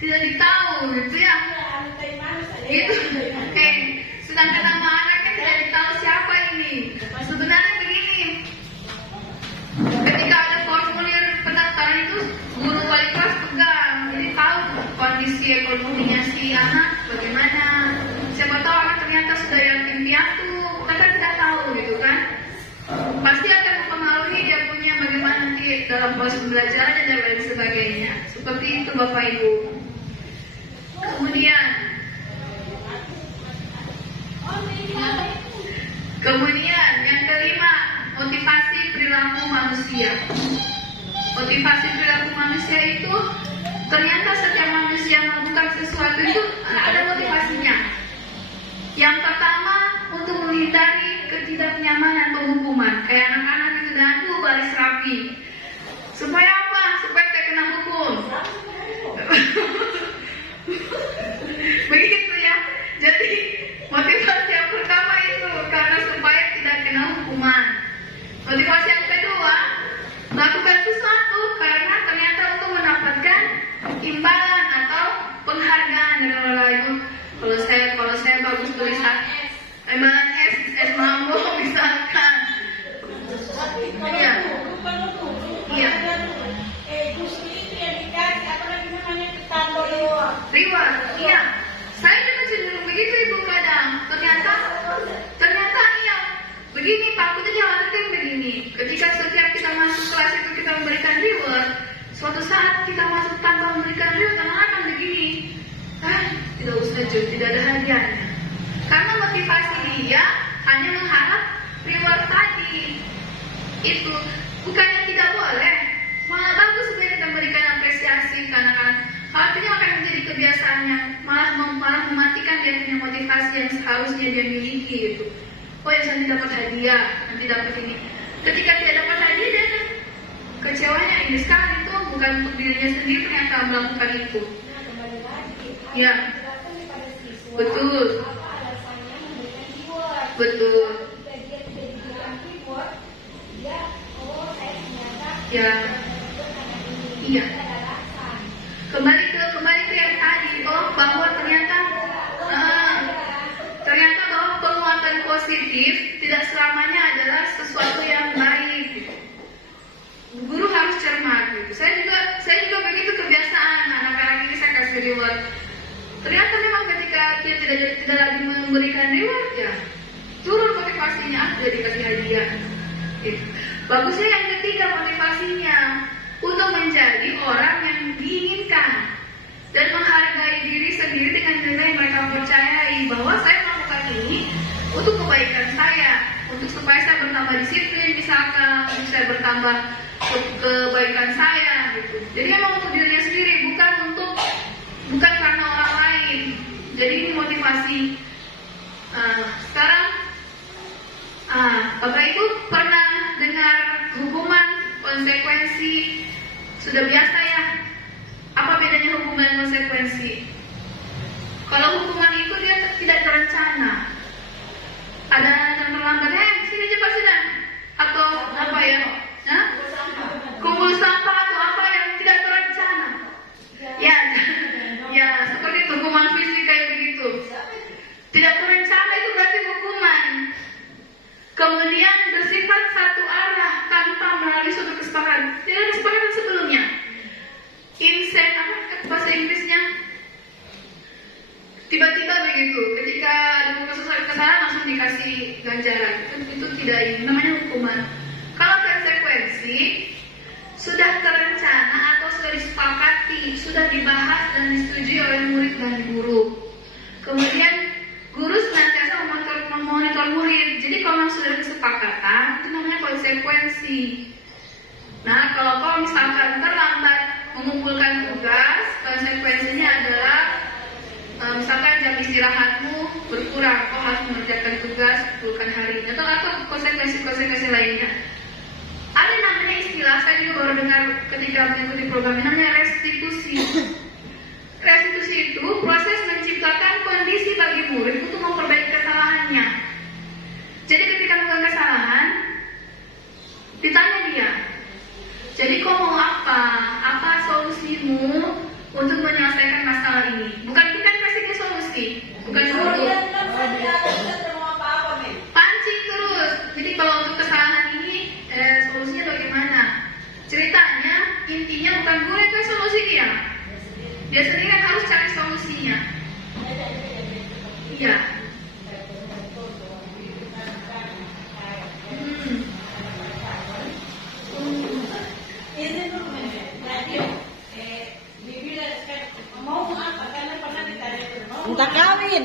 tidak ditahu, gitu ya. Itu, sedangkan nama anaknya tidak ditahu siapa ini. Sebenarnya begini, ketika ada formulir pendaftaran itu guru wali kelas pegang, jadi tahu kondisi ekonominya si anak bagaimana. Siapa tahu anak ternyata sudah yatim piatu, kita tidak tahu, gitu kan. Pasti akan mempengaruhi dia punya bagaimana nanti dalam proses pembelajaran dan lain sebagainya. Seperti itu Bapak Ibu. Kemudian yang kelima, motivasi perilaku manusia. Motivasi perilaku manusia itu ternyata setiap manusia melakukan sesuatu itu ada motivasinya. Yang pertama untuk menghindari ketidaknyamanan atau hukuman. Kayak anak-anak itu dandu baris rapi. Supaya apa? Supaya tidak kena hukum. Begitu ya. Jadi motivasi yang pertama itu karena supaya tidak kena hukuman. Motivasi yang kedua, melakukan sesuatu karena ternyata untuk mendapatkan imbalan atau penghargaan dari orang lain. Kalau saya bagus tulisan imbalan es mambo misalkan. Iya. Iya. Reward. Iya. Saya juga cenderung begitu Ibu kadang. Ternyata iya. Begini Pak, aku jadi khawatir begini. Ketika setiap kita masuk kelas itu kita memberikan reward, suatu saat kita masuk tanpa memberikan reward, akan begini. Tidak usah tidak ada hadiahnya. Karena motivasi dia hanya mengharap reward tadi. Itu bukannya tidak boleh, malah bagus supaya kita memberikan apresiasi ke anak-anak. Artinya akan menjadi kebiasaannya, malah mematikan dia punya motivasi yang seharusnya dia miliki itu. Oh ya, saya dapat hadiah, nanti dapat ini. Ketika tidak dapat hadiah, dia kecewanya ini sekarang itu bukan untuk dirinya sendiri ternyata melakukan itu. Ya, betul. Ya, iya. Kembali ke yang tadi, bahwa ternyata bahwa penguatan positif tidak selamanya adalah sesuatu yang baik. Guru harus cermat gitu. Saya juga begitu kebiasaan anak-anak ini saya kasih reward. Ternyata memang ketika dia tidak lagi memberikan reward ya turun motivasinya, sudah dikasih hadiah. Gitu. Bagusnya yang ketiga motivasinya untuk menjadi orang yang diinginkan dan menghargai diri sendiri dengan nilai yang mereka percayai bahwa saya melakukan ini untuk kebaikan saya, untuk supaya saya bertambah disiplin misalkan, untuk saya bertambah kebaikan saya gitu. Jadi memang untuk dirinya sendiri, bukan karena orang lain. Jadi ini motivasi. Sekarang Bapak Ibu pernah dengar hukuman, konsekuensi? Sudah biasa ya? Apa bedanya hukuman dan konsekuensi? Kalau hukuman itu dia tidak terencana. Ada yang terlambat, sini cepat sudah. Atau apa ya? Kumpul sampah atau apa yang tidak terencana. Ya, seperti itu, hukuman fisik kayak begitu. Tidak terencana itu berarti hukuman. Kemudian bersifat satu arah tanpa melalui suatu kesepakatan. Tidak ada kesepakatan sebelumnya. Insane, apa bahasa Inggrisnya? Tiba-tiba begitu, ketika ada kesalahan langsung dikasih ganjaran. Itu tidak ini, namanya hukuman. Kalau konsekuensi sudah terencana atau sudah disepakati, sudah dibahas dan disetujui oleh murid dan guru. Kemudian guru senantiasa memonitor murid. Jadi kalau sudah kesepakatan, itu namanya konsekuensi. Nah, kalau misalkan terlambat mengumpulkan tugas, konsekuensinya adalah misalkan jam istirahatmu berkurang, kau harus mengerjakan tugas, kumpulkan hari ini, atau konsekuensi lainnya. Ada namanya istilah, saya juga baru dengar ketika mengikuti program ini, namanya restitusi. Restitusi itu proses menciptakan kondisi bagi murid untuk memperbaiki kesalahannya. Jadi ketika melakukan kesalahan, ditanya dia, jadi kau mau apa? Apa solusimu untuk menyelesaikan masalah ini? Bukan kita kasih ke solusi, bukan guru. Pancing terus. Jadi kalau untuk kesalahan ini, solusinya bagaimana? Ceritanya, intinya bukan guru yang kasih solusi dia. Dia sendiri kan harus cari solusinya. Iya. Entah kawin.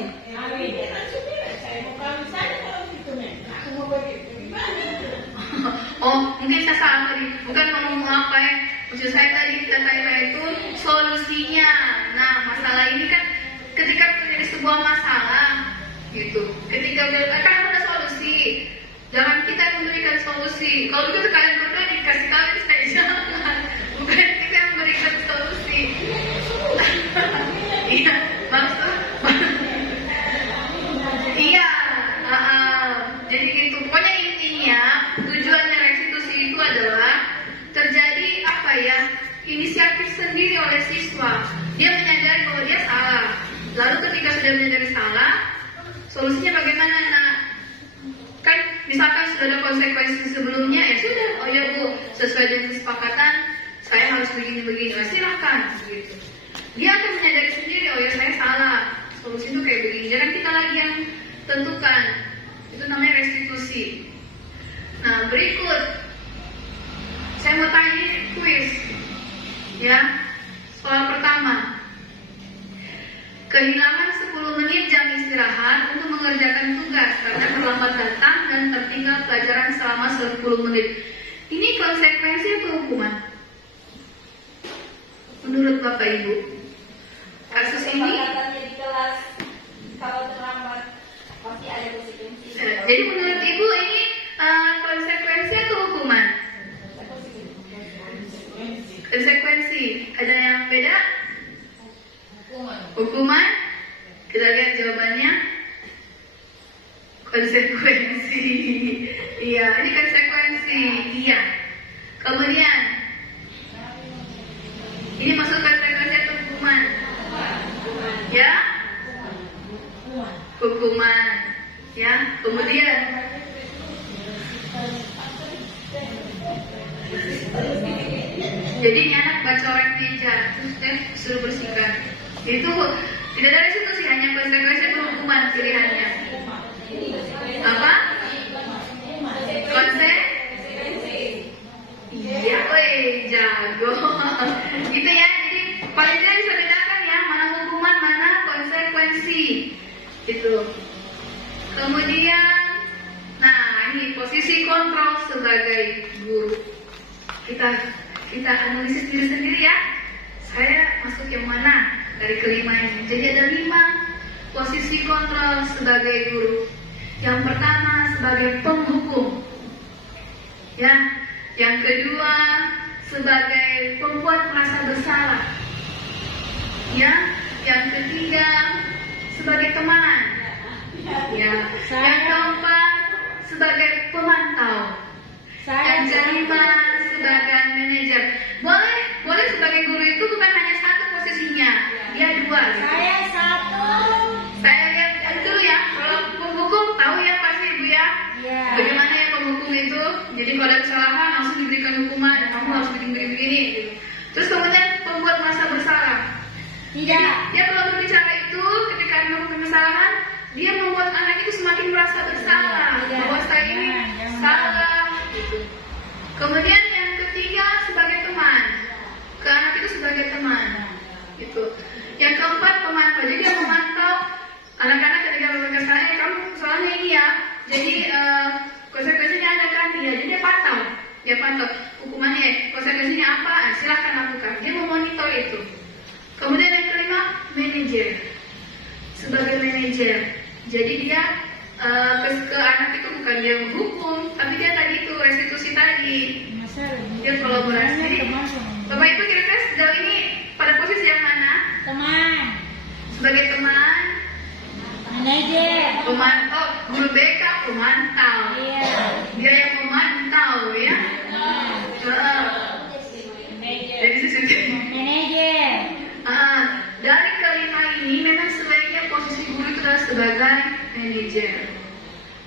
Mungkin saya salah tadi. Bukan ngomong apa ya. Maksud saya tadi kata itu solusinya. Nah, masalah ini kan ketika terjadi sebuah masalah gitu. Ketika kan ada solusi. Jangan kita memberikan solusi. Kalau begitu kalian berdua dikasih kalian saya jangan. Bukan kita yang memberikan solusi. Iya, maksud. Iya. Jadi gitu. Pokoknya intinya tujuannya restitusi itu adalah terjadi inisiatif sendiri oleh siswa. Dia menyadari bahwa dia salah. Lalu ketika sudah menyadari salah, solusinya bagaimana? Nah, kan misalkan sudah ada konsekuensi sebelumnya, ya sudah, oh ya Bu, sesuai dengan kesepakatan saya harus begini-begini. Nah, silakan gitu. Dia akan menyadari sendiri, oh ya saya salah. Solusi itu kayak begini. Jangan kita lagi yang tentukan. Itu namanya restitusi. Nah, berikut saya mau tanya kuis. Ya, soal pertama. Kehilangan 10 menit jam istirahat untuk mengerjakan tugas karena terlambat datang dan tertinggal pelajaran selama 10 menit. Ini konsekuensi atau hukuman? Menurut Bapak Ibu, kasus ini di kelas kalau terlambat pasti ada konsekuensi. jadi menurut Ibu ini konsekuensi atau hukuman? Konsekuensi. Ada yang beda? Hukuman. Kita lihat jawabannya. Konsekuensi. Iya, ini konsekuensi. Iya. Kemudian ini masuk konsekuensi atau Jadi ini anak bacoret meja, terus dia suruh bersihkan. Itu tidak dari situ sih, hanya konsekuensi itu hukuman pilihannya. Apa? Iya, woi, jago. Gitu ya. Jadi paling tidak bisa bedakan ya mana hukuman, mana konsekuensi. Gitu. Kemudian, nah ini posisi kontrol sebagai guru. Kita analisis diri sendiri ya. Saya masuk yang mana dari kelima ini? Jadi ada 5 posisi kontrol sebagai guru. Yang pertama sebagai penghukum, ya. Yang kedua sebagai pembuat merasa bersalah, ya. Yang ketiga sebagai teman, ya. Yang keempat sebagai pemantau. Yang kelima sebagai manajer. Boleh sebagai guru itu bukan hanya satu posisinya, dia 2. Saya 1. Saya lihat dulu ya. Kalau penghukum tahu ya pasti ibu ya. Iya. Bagaimana ya penghukum itu? Jadi kalau ada kesalahan langsung diberikan hukuman. Kamu harus begini-begini. Gitu. Terus kemudian pembuat merasa bersalah. Tidak. Dia kalau berbicara itu ketika melakukan kesalahan, dia membuat anak itu semakin merasa bersalah. Iya. Bahwa saya ini Jangan. salah. Gitu. Kemudian yang ketiga sebagai teman. Ke anak itu sebagai teman. Gitu. Yang keempat pemantau. Jadi dia memantau anak-anak ketika melakukan kesalahan. Kamu soalnya ini ya. Jadi konsekuensinya ada kan? Iya. Jadi dia pantau. Dia pantau hukumannya. Konsekuensinya apa? Silakan lakukan. Dia memonitor itu. Kemudian yang kelima manajer. Sebagai manajer. Jadi dia ke anak itu bukan dia menghukum, tapi dia tadi itu restitusi tadi. Dia kolaborasi. Bapak Ibu kira-kira sejauh ini pada posisi yang mana? Teman. Sebagai teman, Manajer. pemantau, guru BK pemantau. Iya. Dia yang memantau ya. Jadi sisi. Manajer. Dari kelima ini memang sebaiknya posisi guru itu adalah sebagai manajer.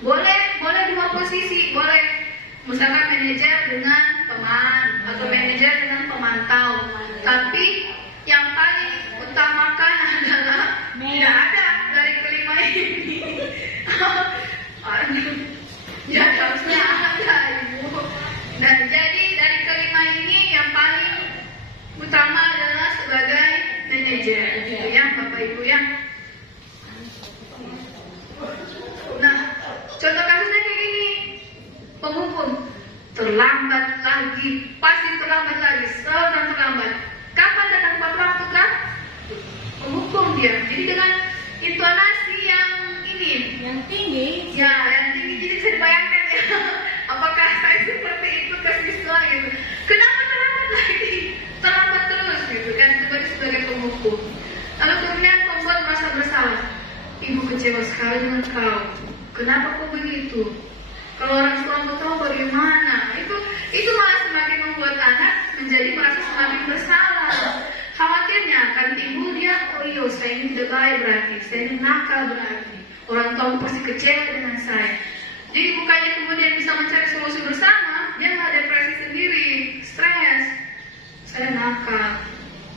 Boleh 2 posisi, boleh. Misalkan manajer dengan teman atau manajer dengan pemantau. Tapi yang paling utamakan adalah tidak ada dari kelima ini. Ya harusnya ada ibu. Nah jadi dari kelima ini yang paling utama adalah sebagai manajer, gitu ya Bapak Ibu ya. Nah contoh kasusnya kayak gini. Penghukum terlambat lagi, pasti terlambat lagi, selalu terlambat. Kapan datang tepat waktu kan? Penghukum dia. Jadi dengan intonasi yang ini, Yang tinggi. ya yang tinggi, jadi bisa dibayangkan ya. Apakah saya seperti itu ke siswa gitu? Kenapa terlambat lagi? Terlambat terus gitu kan? Sebagai penghukum. Lalu kemudian pembuat merasa bersalah. Ibu kecewa sekali dengan kau. Kenapa kau begitu? Kalau orang tua mau tahu bagaimana, itu malah semakin membuat anak menjadi merasa semakin bersalah. Khawatirnya akan timbul dia, oh iya saya ini tidak baik berarti, saya ini nakal berarti. Orang tua pasti kecewa dengan saya. Jadi bukannya kemudian bisa mencari solusi bersama, dia malah depresi sendiri, stres. Saya nakal,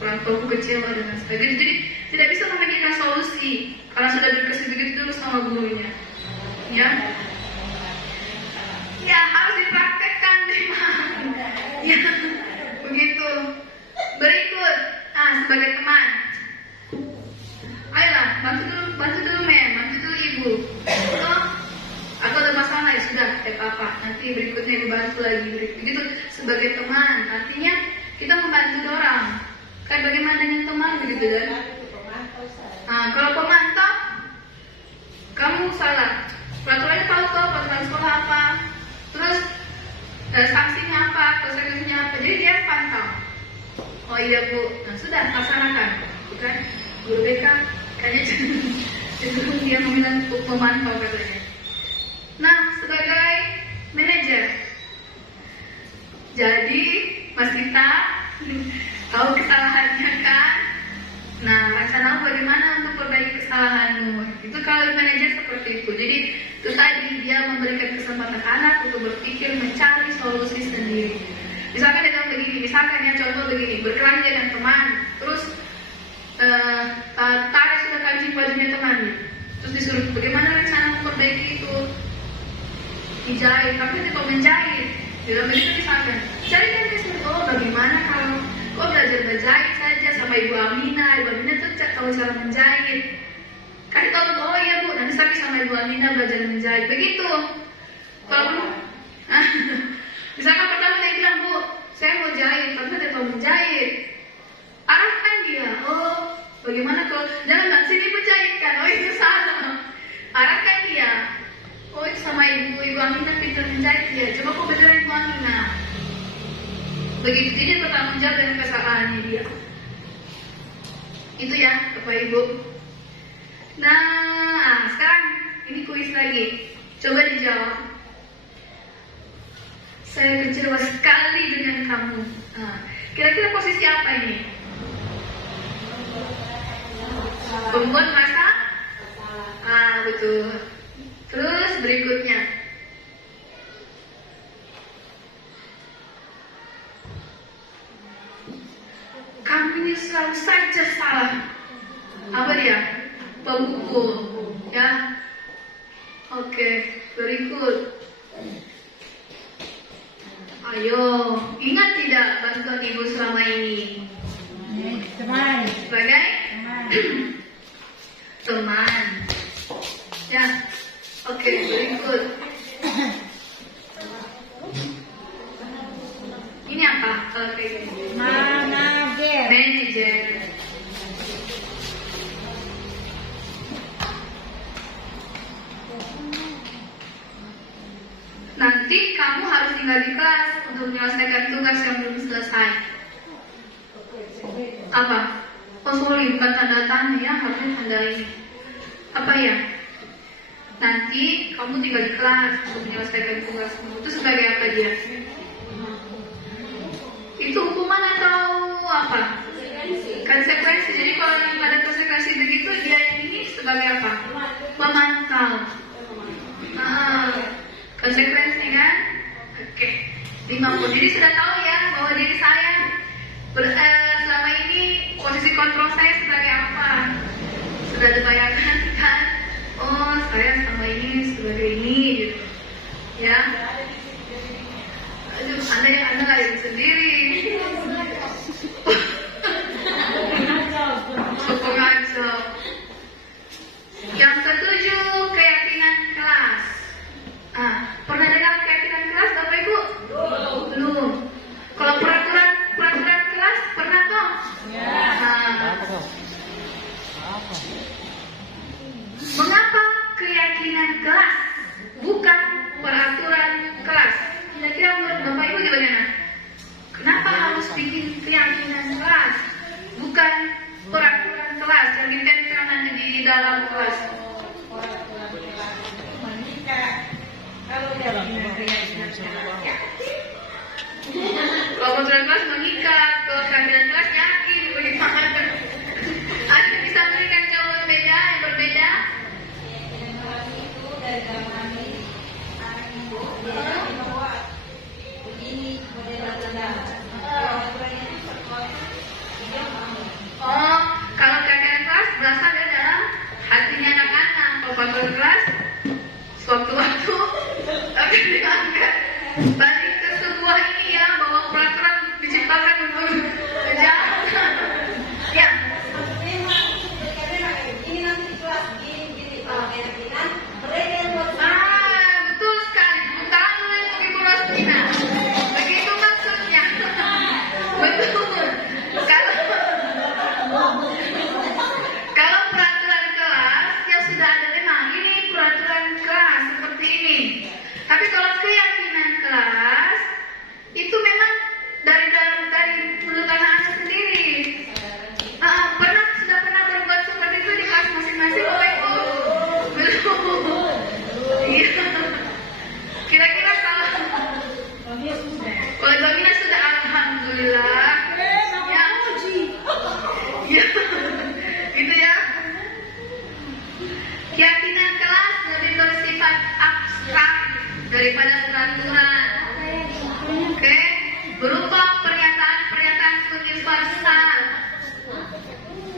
orang tua kecewa dengan saya. Jadi tidak bisa memberikan solusi karena sudah dikasih begitu dulu sama gurunya. Ya harus dipraktekkan memang. Ya, begitu. Berikut, sebagai teman. Ayolah, bantu dulu men, bantu dulu ibu. Oh, aku ada masalah ya sudah, apa? Nanti berikutnya ibu bantu lagi. Begitu sebagai teman, artinya kita membantu orang. Kayak bagaimana dengan teman begitu kan? Kalau pemantau, kamu salah. Peraturannya tahu kok, peraturan sekolah apa? Terus sanksinya apa, konsekuensinya apa? Jadi dia pantau. Oh iya bu, nah sudah laksanakan, bukan? Guru BK kayaknya cenderung dia memilih pemantau katanya. Nah sebagai manajer, jadi Mas Dita tahu kesalahannya kan? Nah rencana bagaimana untuk perbaiki kesalahanmu? Itu kalau manajer seperti itu. Jadi itu tadi dia memberikan kesempatan anak untuk berpikir mencari solusi sendiri. Misalkan dia bilang begini, misalkan ya contoh begini, berkelahi dengan teman, terus tarik sudah kancing bajunya temannya, terus disuruh bagaimana rencana memperbaiki itu, dijahit, tapi dia kok menjahit, dia bilang begitu misalkan, cari kan disuruh, oh bagaimana kalau kau belajar menjahit saja sama Ibu Amina tuh tahu cara menjahit, kan tahu, oh iya Bu, nanti saya sama Ibu Amina belajar menjahit, begitu. Kalau misalkan pertama dia bilang, Bu, saya mau jahit, tapi dia tahu menjahit, arahkan dia, oh bagaimana kalau jangan sini menjahitkan, oh itu salah, arahkan dia, oh itu sama Ibu Amina pintar menjahit dia, coba kau belajar Ibu Amina, begitu dia bertanggung jawab dengan kesalahannya dia. Itu ya Bapak Ibu. Nah sekarang ini kuis lagi, coba dijawab. Saya kecewa sekali dengan kamu. Nah, kira-kira posisi apa ini? Perempuan merasa? Ah, betul. Terus berikutnya. Kamu ini selalu saja salah. Apa dia? Pemukul. Ya. Oke, berikut. Ayo, ingat tidak bantuan Ibu selama ini? Teman. Sebagai teman. Ya. Oke, berikut. Ini apa? Kalau kayak gini. Manajer. Manajer. Nanti kamu harus tinggal di kelas untuk menyelesaikan tugas yang belum selesai. Apa? Oh sorry, bukan tanda tanya ya, harusnya tanda ini. Apa ya? Nanti kamu tinggal di kelas untuk menyelesaikan tugasmu. Itu sebagai apa dia? Itu hukuman atau apa? Konsekuensi. Jadi kalau yang ada konsekuensi begitu, dia ini sebagai apa? Memantau. Konsekuensi kan? Oke. 50. Jadi sudah tahu ya bahwa diri saya selama ini posisi kontrol saya sebagai apa? Sudah dibayangkan kan? Oh, saya selama ini sebagai ini gitu. Ya. Aduh, Anda lain sendiri. Pengacau. Yang ketujuh, keyakinan kelas. Pernah dengar keyakinan kelas Bapak Ibu? Belum. Kalau peraturan kelas pernah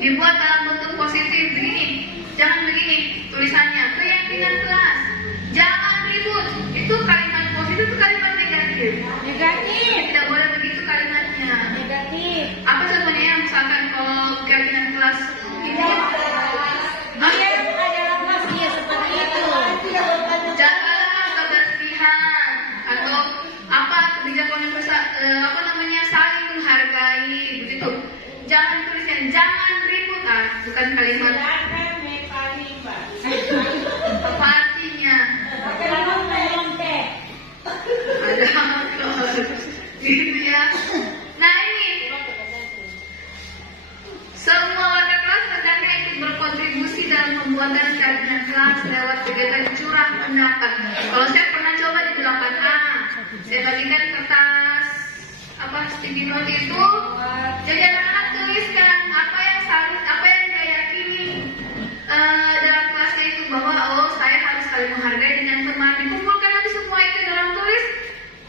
dibuat dalam bentuk positif begini. Jangan begini tulisannya, keyakinan kelas, jangan ribut. Itu kalimat positif, itu kalimat negatif. Negatif. Tidak boleh begitu kalimatnya. Negatif. Apa contohnya yang misalkan kalau keyakinan kelas ini? Dia adalah kelas dia seperti itu. Jagalah kebersihan atau apa kebijakan yang saling menghargai begitu. Jangan tulisnya jangan ribut, bukan kalimat. Silakan Nepali, Pak. Apa artinya? Kalau melontek. Ada apa? Gitu ya. Nah ini semua warga kelas hendaknya ikut berkontribusi dalam pembuatan keyakinan kelas lewat kegiatan curah pendapat. Kalau saya pernah coba di 8A, saya bagikan kertas sticky note itu, jadi anak-anak tuliskan apa yang dia yakini dalam kelasnya itu, bahwa saya harus saling menghargai dengan teman. Dikumpulkan nanti semua itu dalam tulis,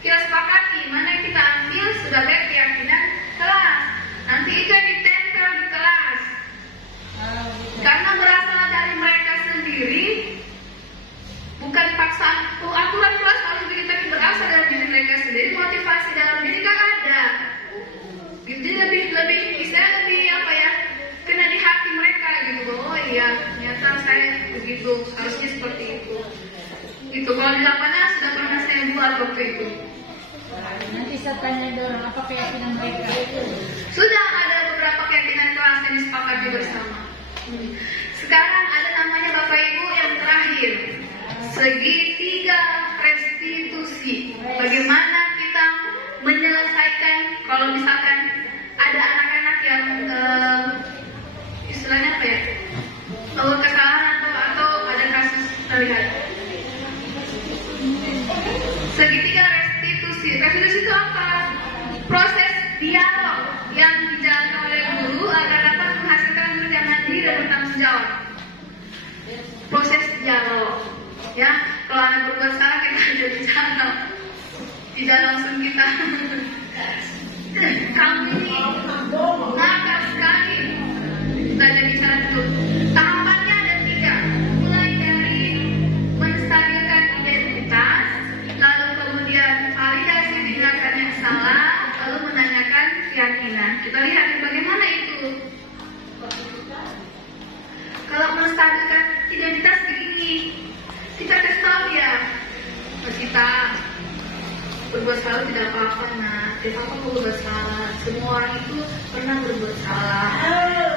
kita sepakati mana yang kita ambil sebagai keyakinan kelas. Nanti itu yang ditempel di kelas. Karena berasal dari mereka sendiri, bukan paksaan. Aturan kelas harus begitu, tapi berasal dari diri mereka sendiri. Motivasi dalam diri kan ada. Jadi lebih istilahnya lebih kena di hati mereka gitu. Oh iya, ternyata saya begitu, harusnya seperti itu. Itu kalau di lapangan sudah pernah saya buat waktu itu. Nanti saya tanya dorong apa keyakinan mereka. Sudah ada beberapa keyakinan kelas yang disepakati bersama. Sekarang ada namanya Bapak Ibu yang terakhir, segitiga restitusi. Bagaimana kita menyelesaikan kalau misalkan ada anak-anak yang istilahnya kesalahan atau ada kasus terlihat. Segitiga restitusi. Restitusi itu apa? Proses dialog yang dijalankan oleh guru agar dapat menghasilkan murid yang mandiri dan bertanggung jawab. Proses dialog, ya. Kalau anak berbuat salah kita jadi dialog, tidak langsung kita. Kamu ini nakal sekali. Kita jadi bicara dulu. Tahapannya ada 3. Mulai dari menstabilkan identitas, lalu kemudian validasi tindakan yang salah, lalu menanyakan keyakinan. Kita lihat bagaimana itu. Kalau menstabilkan identitas begini, kita kasih tahu dia, Mas Sita, berbuat salah tidak apa-apa, nak. Tidak apa-apa berbuat salah. Semua orang itu pernah berbuat salah.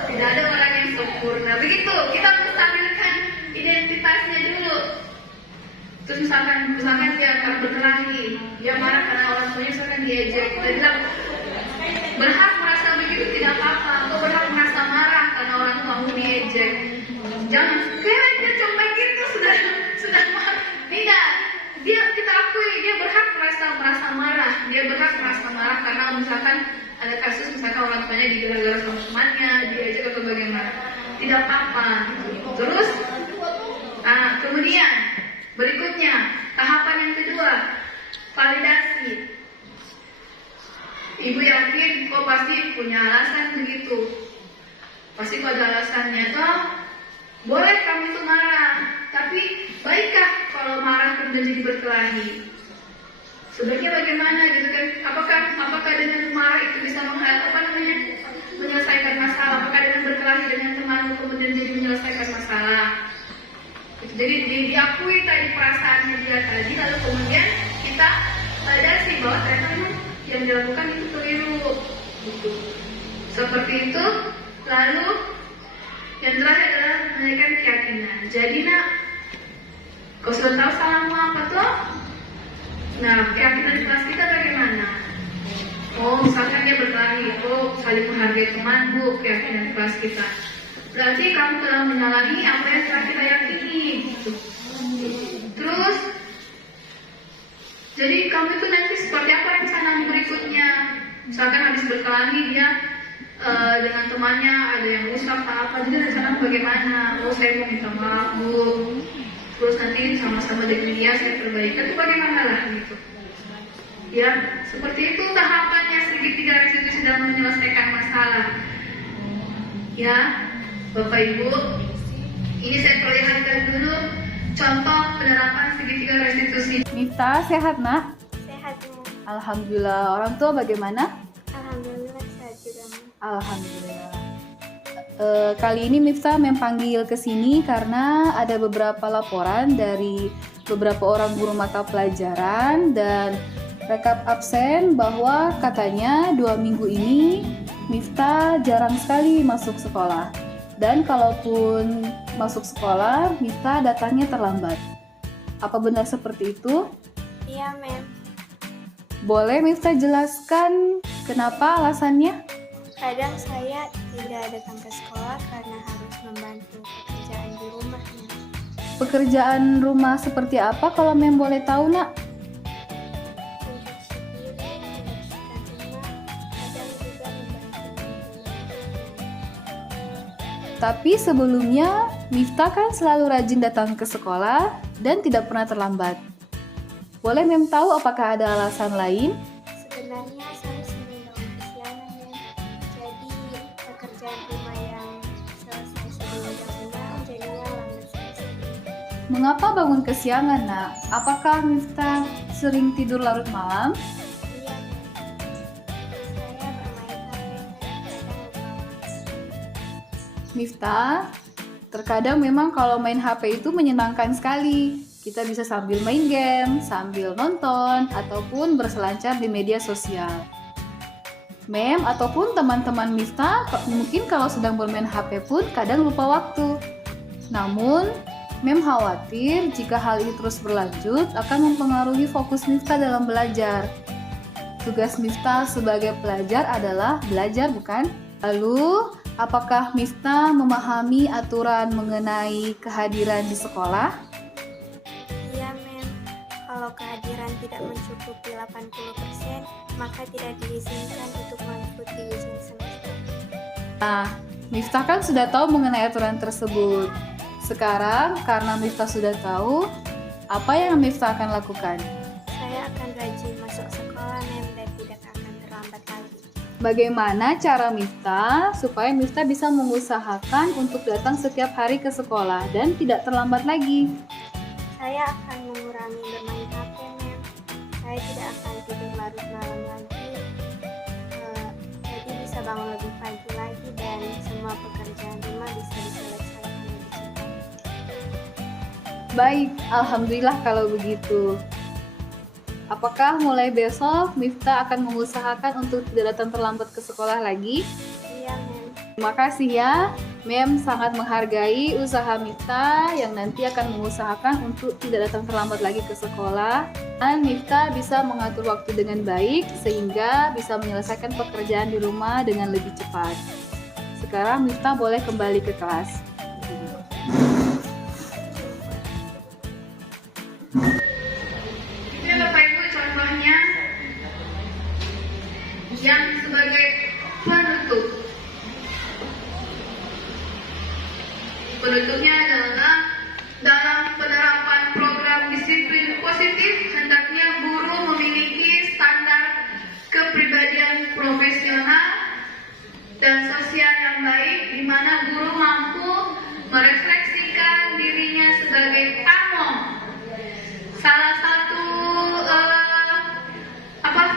Tidak ada orang yang sempurna. Begitu, kita menstabilkan identitasnya dulu. Terus misalkan dia akan berkelahi, dia marah karena orang tuanya misalkan diejek. Kita bilang berhak merasa begitu tidak apa-apa, atau berhak merasa marah karena orang tuamu diejek. Jangan kayak dia coba gitu sudah marah. Tidak, kita akui dia berhak merasa marah. Dia berhak merasa marah karena misalkan ada kasus misalkan orang tuanya digera-gera sama temannya, diejek atau bagaimana. Tidak apa-apa. Terus, kemudian berikutnya tahapan yang kedua, validasi. Ibu yakin kok pasti punya alasan begitu. Pasti kok ada alasannya toh. Boleh kamu itu marah, tapi baikkah kalau marah kemudian jadi berkelahi? Sebaiknya bagaimana gitu kan? Apakah dengan marah itu bisa menyelesaikan masalah? Apakah dengan berkelahi dengan temanmu kemudian jadi menyelesaikan masalah? Jadi diakui tadi perasaannya dia tadi, lalu kemudian kita sadari bahwa ternyata yang dilakukan itu keliru. Gitu. Seperti itu. Lalu yang terakhir adalah menanyakan keyakinan. Jadi nak, kau sudah tahu salahmu apa tuh? Nah, keyakinan kelas kita bagaimana? Oh, misalkan dia berkelahi, saling menghargai teman, keyakinan kelas kita. Berarti kamu telah menyalahi apa yang telah kita yakini. Gitu. Terus, jadi kamu itu nanti seperti apa rencana berikutnya? Misalkan habis berkelahi dia dengan temannya ada yang rusak apa, jadi rencana bagaimana? Oh, saya mau minta maaf, Bu. Terus nanti sama-sama dengan dia saya perbaikan, itu bagaimana lah gitu. Ya, seperti itu tahapannya segitiga restitusi dalam menyelesaikan masalah. Ya, Bapak Ibu, ini saya perlihatkan dulu contoh penerapan segitiga restitusi. Miftah, sehat nak? Sehat, Bu. Alhamdulillah. Orang tua bagaimana? Alhamdulillah sehat juga, Bu. Alhamdulillah. Kali ini Miftah memanggil ke sini karena ada beberapa laporan dari beberapa orang guru mata pelajaran dan rekap absen bahwa katanya 2 minggu ini Miftah jarang sekali masuk sekolah. Dan kalaupun masuk sekolah, Miftah datangnya terlambat. Apa benar seperti itu? Iya, Mem. Boleh Miftah jelaskan kenapa alasannya? Kadang saya tidak datang ke sekolah karena harus membantu pekerjaan di rumahnya. Pekerjaan rumah seperti apa kalau Mem boleh tahu nak? Mencuci piring, membersihkan rumah, kadang juga membantu lingkungan. Tapi sebelumnya Miftah kan selalu rajin datang ke sekolah dan tidak pernah terlambat. Boleh Mem tahu apakah ada alasan lain? Sebenarnya saya sering bangun kesiangan, Mem. Jadi pekerjaan rumah yang selesai sebelum jam 6 jadinya lambat selesai. Mengapa bangun kesiangan nak? Apakah Miftah sering tidur larut malam? Iya, Mem. Saya bermain HP, Mem. Kadang lupa waktu. Miftah, terkadang memang kalau main HP itu menyenangkan sekali. Kita bisa sambil main game, sambil nonton, ataupun berselancar di media sosial. Mem ataupun teman-teman Miftah mungkin kalau sedang bermain HP pun kadang lupa waktu. Namun, Mem khawatir jika hal ini terus berlanjut akan mempengaruhi fokus Miftah dalam belajar. Tugas Miftah sebagai pelajar adalah belajar, bukan? Lalu, apakah Miftah memahami aturan mengenai kehadiran di sekolah? Iya, Mem. Kalau kehadiran tidak mencukupi 80%, maka tidak diizinkan untuk mengikuti ujian semester. Nah, Miftah kan sudah tahu mengenai aturan tersebut. Sekarang, karena Miftah sudah tahu, apa yang Miftah akan lakukan? Saya akan rajin masuk sekolah, Mem, dan tidak akan terlambat lagi. Bagaimana cara Miftah supaya Miftah bisa mengusahakan untuk datang setiap hari ke sekolah dan tidak terlambat lagi? Saya akan mengurangi bermain HP, Mem. Saya tidak akan tidur larut malam lagi. Jadi bisa bangun lebih pagi lagi dan semua pekerjaan rumah bisa diselesaikan lebih cepat. Baik, Alhamdulillah kalau begitu. Apakah mulai besok Miftah akan mengusahakan untuk tidak datang terlambat ke sekolah lagi? Iya, Mem. Terima kasih ya. Mem sangat menghargai usaha Miftah yang nanti akan mengusahakan untuk tidak datang terlambat lagi ke sekolah. Dan Miftah bisa mengatur waktu dengan baik sehingga bisa menyelesaikan pekerjaan di rumah dengan lebih cepat. Sekarang Miftah boleh kembali ke kelas. Ini Bapak Ibu contohnya yang sebagai penutup. Penutupnya adalah dalam penerapan program disiplin positif, hendaknya guru memiliki standar kepribadian profesional dan sosial yang baik, di mana guru mampu merefleksikan dirinya sebagai pamong. Salah satu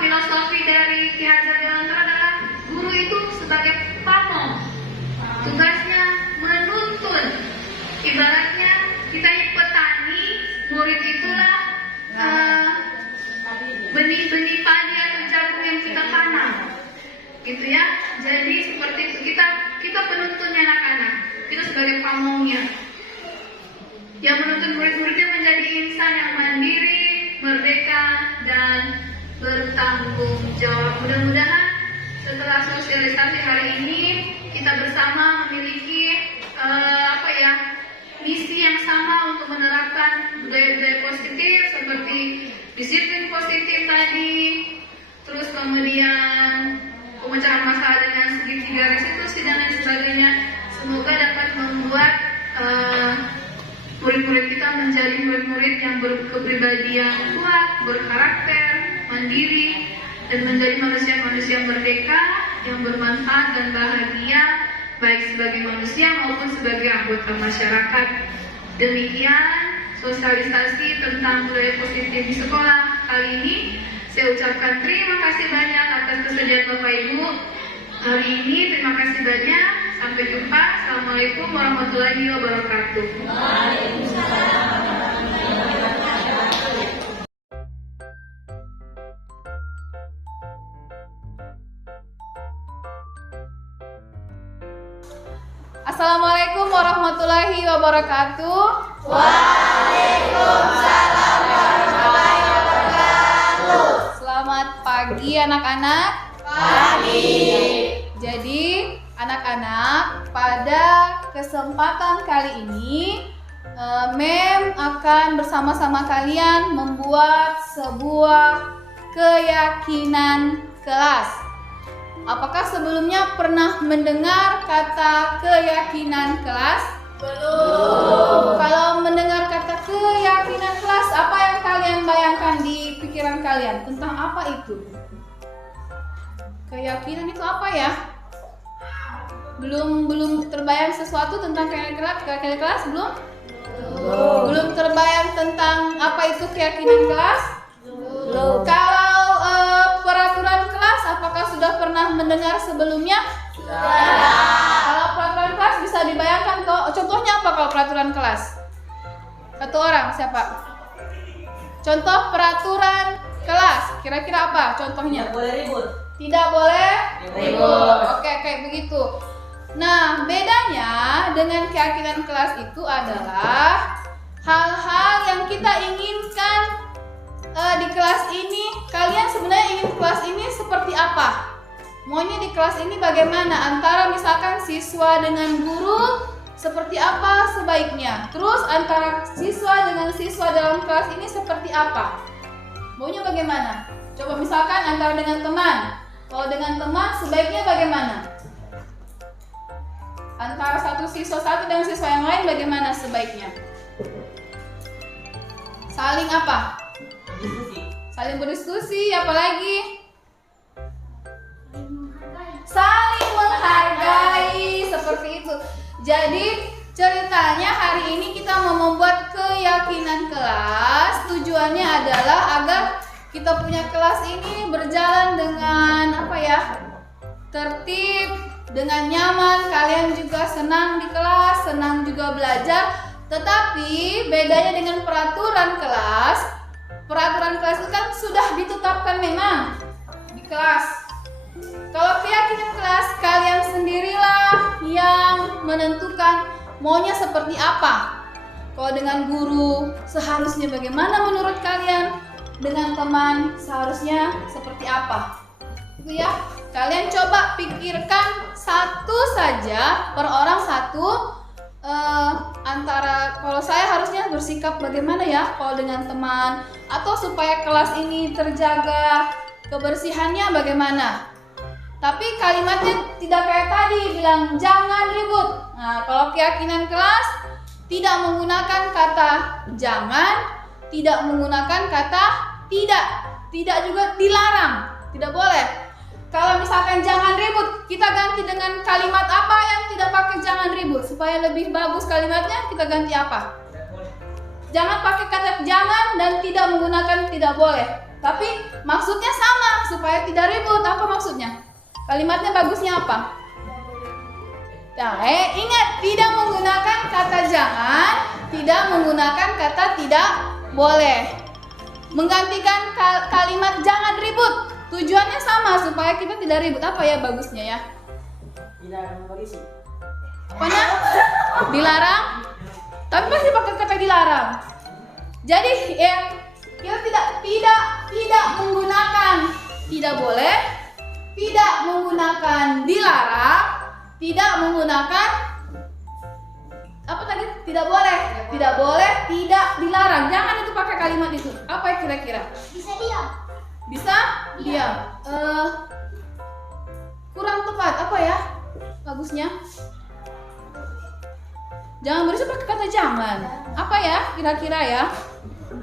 filosofi dari Ki Hajar Dewantara adalah guru itu sebagai pamong. Tugasnya menuntun. Ibaratnya kita ini petani, murid itulah benih-benih padi atau jagung yang kita tanam, gitu ya. Jadi seperti itu kita penuntunnya anak-anak, kita sebagai pamongnya, yang menuntun murid-muridnya menjadi insan yang mandiri, merdeka, dan bertanggung jawab. Mudah-mudahan setelah sosialisasi hari ini kita bersama memiliki misi yang sama untuk menerapkan budaya-budaya positif seperti disiplin positif tadi, terus kemudian pemecahan masalah dengan segitiga restitusi dan lain sebagainya. Semoga dapat membuat murid-murid kita menjadi murid-murid yang berkepribadian kuat, berkarakter, mandiri, dan menjadi manusia-manusia merdeka yang bermanfaat dan bahagia baik sebagai manusia maupun sebagai anggota masyarakat. Demikian sosialisasi tentang budaya positif di sekolah. Kali ini saya ucapkan terima kasih banyak atas kesediaan Bapak Ibu. Hari ini terima kasih banyak. Sampai jumpa. Assalamualaikum warahmatullahi wabarakatuh. Assalamualaikum warahmatullahi wabarakatuh. Selamat pagi anak-anak. Jadi anak-anak, pada kesempatan kali ini Mem akan bersama-sama kalian membuat sebuah keyakinan kelas. Apakah sebelumnya pernah mendengar kata keyakinan kelas? Belum. Kalau mendengar kata keyakinan kelas, apa yang kalian bayangkan di pikiran kalian? Tentang apa itu? Keyakinan itu apa ya? Belum terbayang sesuatu tentang keyakinan kelas belum? Belum terbayang tentang apa itu keyakinan kelas? Belum. Kalau peraturan kelas, apakah sudah pernah mendengar sebelumnya? Kalau peraturan kelas bisa dibayangkan kok. Contohnya apa kalau peraturan kelas? Satu orang, siapa? Contoh peraturan kelas, kira-kira apa contohnya? Tidak boleh ribut. Tidak boleh ribut. Oke, kayak begitu. Nah, bedanya dengan keyakinan kelas itu adalah hal-hal yang kita inginkan di kelas ini. Kalian sebenarnya ingin kelas ini seperti apa? Maunya di kelas ini bagaimana? Antara misalkan siswa dengan guru, seperti apa sebaiknya? Terus antara siswa dengan siswa dalam kelas ini seperti apa? Maunya bagaimana? Coba misalkan antara dengan teman. Kalau dengan teman sebaiknya bagaimana? Antara satu siswa satu dengan siswa yang lain bagaimana sebaiknya? Saling apa? Saling berdiskusi, apalagi? Saling menghargai, seperti itu. Jadi ceritanya hari ini kita mau membuat keyakinan kelas. Tujuannya adalah agar kita punya kelas ini berjalan dengan apa ya? Tertib, dengan nyaman. Kalian juga senang di kelas, senang juga belajar. Tetapi bedanya dengan peraturan kelas. Peraturan kelas itu kan sudah ditetapkan memang di kelas. Kalau keyakinan kelas, kalian sendirilah yang menentukan maunya seperti apa. Kalau dengan guru, seharusnya bagaimana menurut kalian? Dengan teman, seharusnya seperti apa? Itu ya. Kalian coba pikirkan satu saja, per orang satu. Antara kalau saya harusnya bersikap bagaimana ya kalau dengan teman, atau supaya kelas ini terjaga kebersihannya bagaimana. Tapi kalimatnya tidak kayak tadi bilang jangan ribut. Nah, kalau keyakinan kelas tidak menggunakan kata jangan, tidak menggunakan kata tidak juga dilarang, tidak boleh. Kalau misalkan jangan ribut, kita ganti dengan kalimat apa yang tidak pakai jangan ribut supaya lebih bagus kalimatnya, kita ganti apa? Jangan pakai kata jangan dan tidak menggunakan tidak boleh. Tapi maksudnya sama supaya tidak ribut. Apa maksudnya? Kalimatnya bagusnya apa? Nah, ingat tidak menggunakan kata jangan, tidak menggunakan kata tidak boleh. Menggantikan kalimat jangan ribut. Tujuannya sama supaya kita tidak ribut. Apa ya bagusnya ya? Dilarang berisi. Apanya? Dilarang? Tapi masih pakai kata dilarang. Jadi ya kita tidak menggunakan tidak boleh, tidak menggunakan dilarang, tidak menggunakan apa tadi? Tidak boleh, tidak dilarang. Jangan itu pakai kalimat itu. Apa kira-kira? Bisa diam. Bisa? Diam. Kurang tepat apa ya? Bagusnya? Jangan berusaha pakai kata jangan. Apa ya kira-kira ya?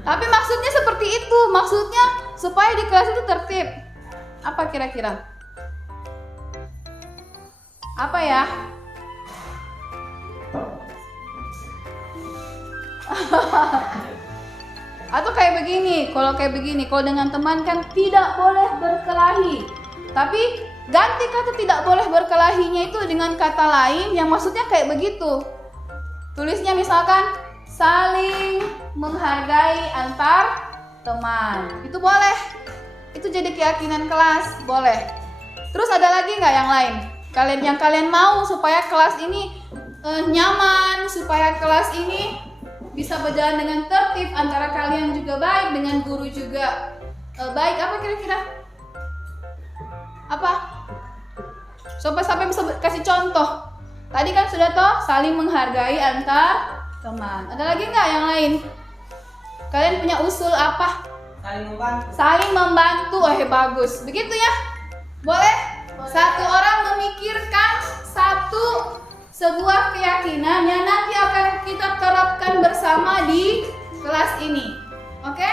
Tapi maksudnya seperti itu. Maksudnya supaya di kelas itu tertib. Apa kira-kira? Apa ya? Atau kayak begini, kalau dengan teman kan tidak boleh berkelahi. Tapi ganti kata tidak boleh berkelahinya itu dengan kata lain yang maksudnya kayak begitu. Tulisnya misalkan saling menghargai antar teman. Itu boleh. Itu jadi keyakinan kelas, boleh. Terus ada lagi nggak yang lain? Kalian mau supaya kelas ini nyaman, supaya kelas ini bisa berjalan dengan tertib, antara kalian juga baik, dengan guru juga baik. Apa kira-kira? Apa? Sampai bisa kasih contoh. Tadi kan sudah toh saling menghargai antar teman. Ada lagi nggak yang lain? Kalian punya usul apa? Saling membantu. Saling membantu. Bagus. Begitu ya? Boleh? Satu orang memikirkan sebuah keyakinan yang nanti akan kita terapkan bersama di kelas ini. Oke?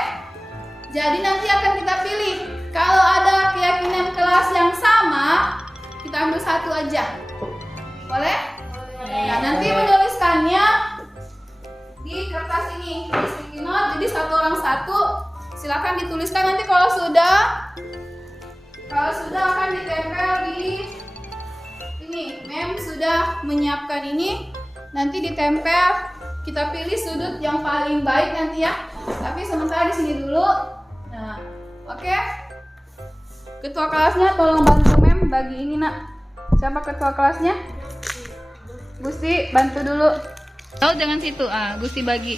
Jadi nanti akan kita pilih. Kalau ada keyakinan kelas yang sama, kita ambil satu aja. Boleh? Nah, nanti menuliskannya di kertas ini, di sticky note. Jadi satu orang satu. Silakan dituliskan, nanti kalau sudah akan ditempel di ini. Mem sudah menyiapkan ini, nanti ditempel. Kita pilih sudut yang paling baik nanti ya. Tapi sementara di sini dulu. Nah, oke. Ketua kelasnya tolong bantu Mem bagi ini nak. Siapa ketua kelasnya? Gusti, bantu dulu. Oh, jangan situ. Gusti bagi.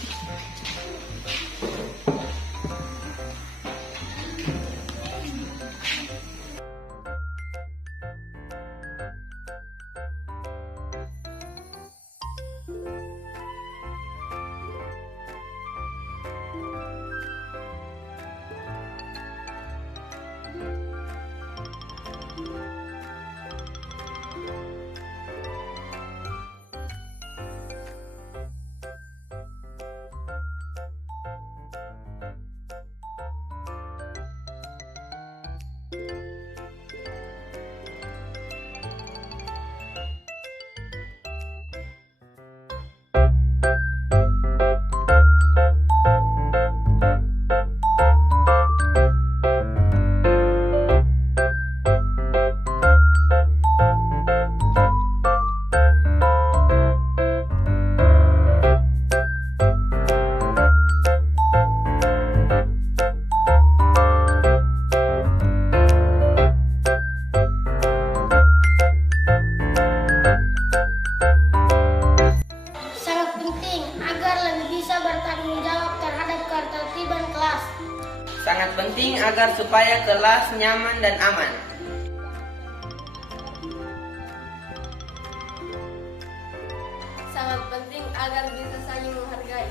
Sangat penting agar supaya kelas nyaman dan aman. Sangat penting agar bisa saling menghargai.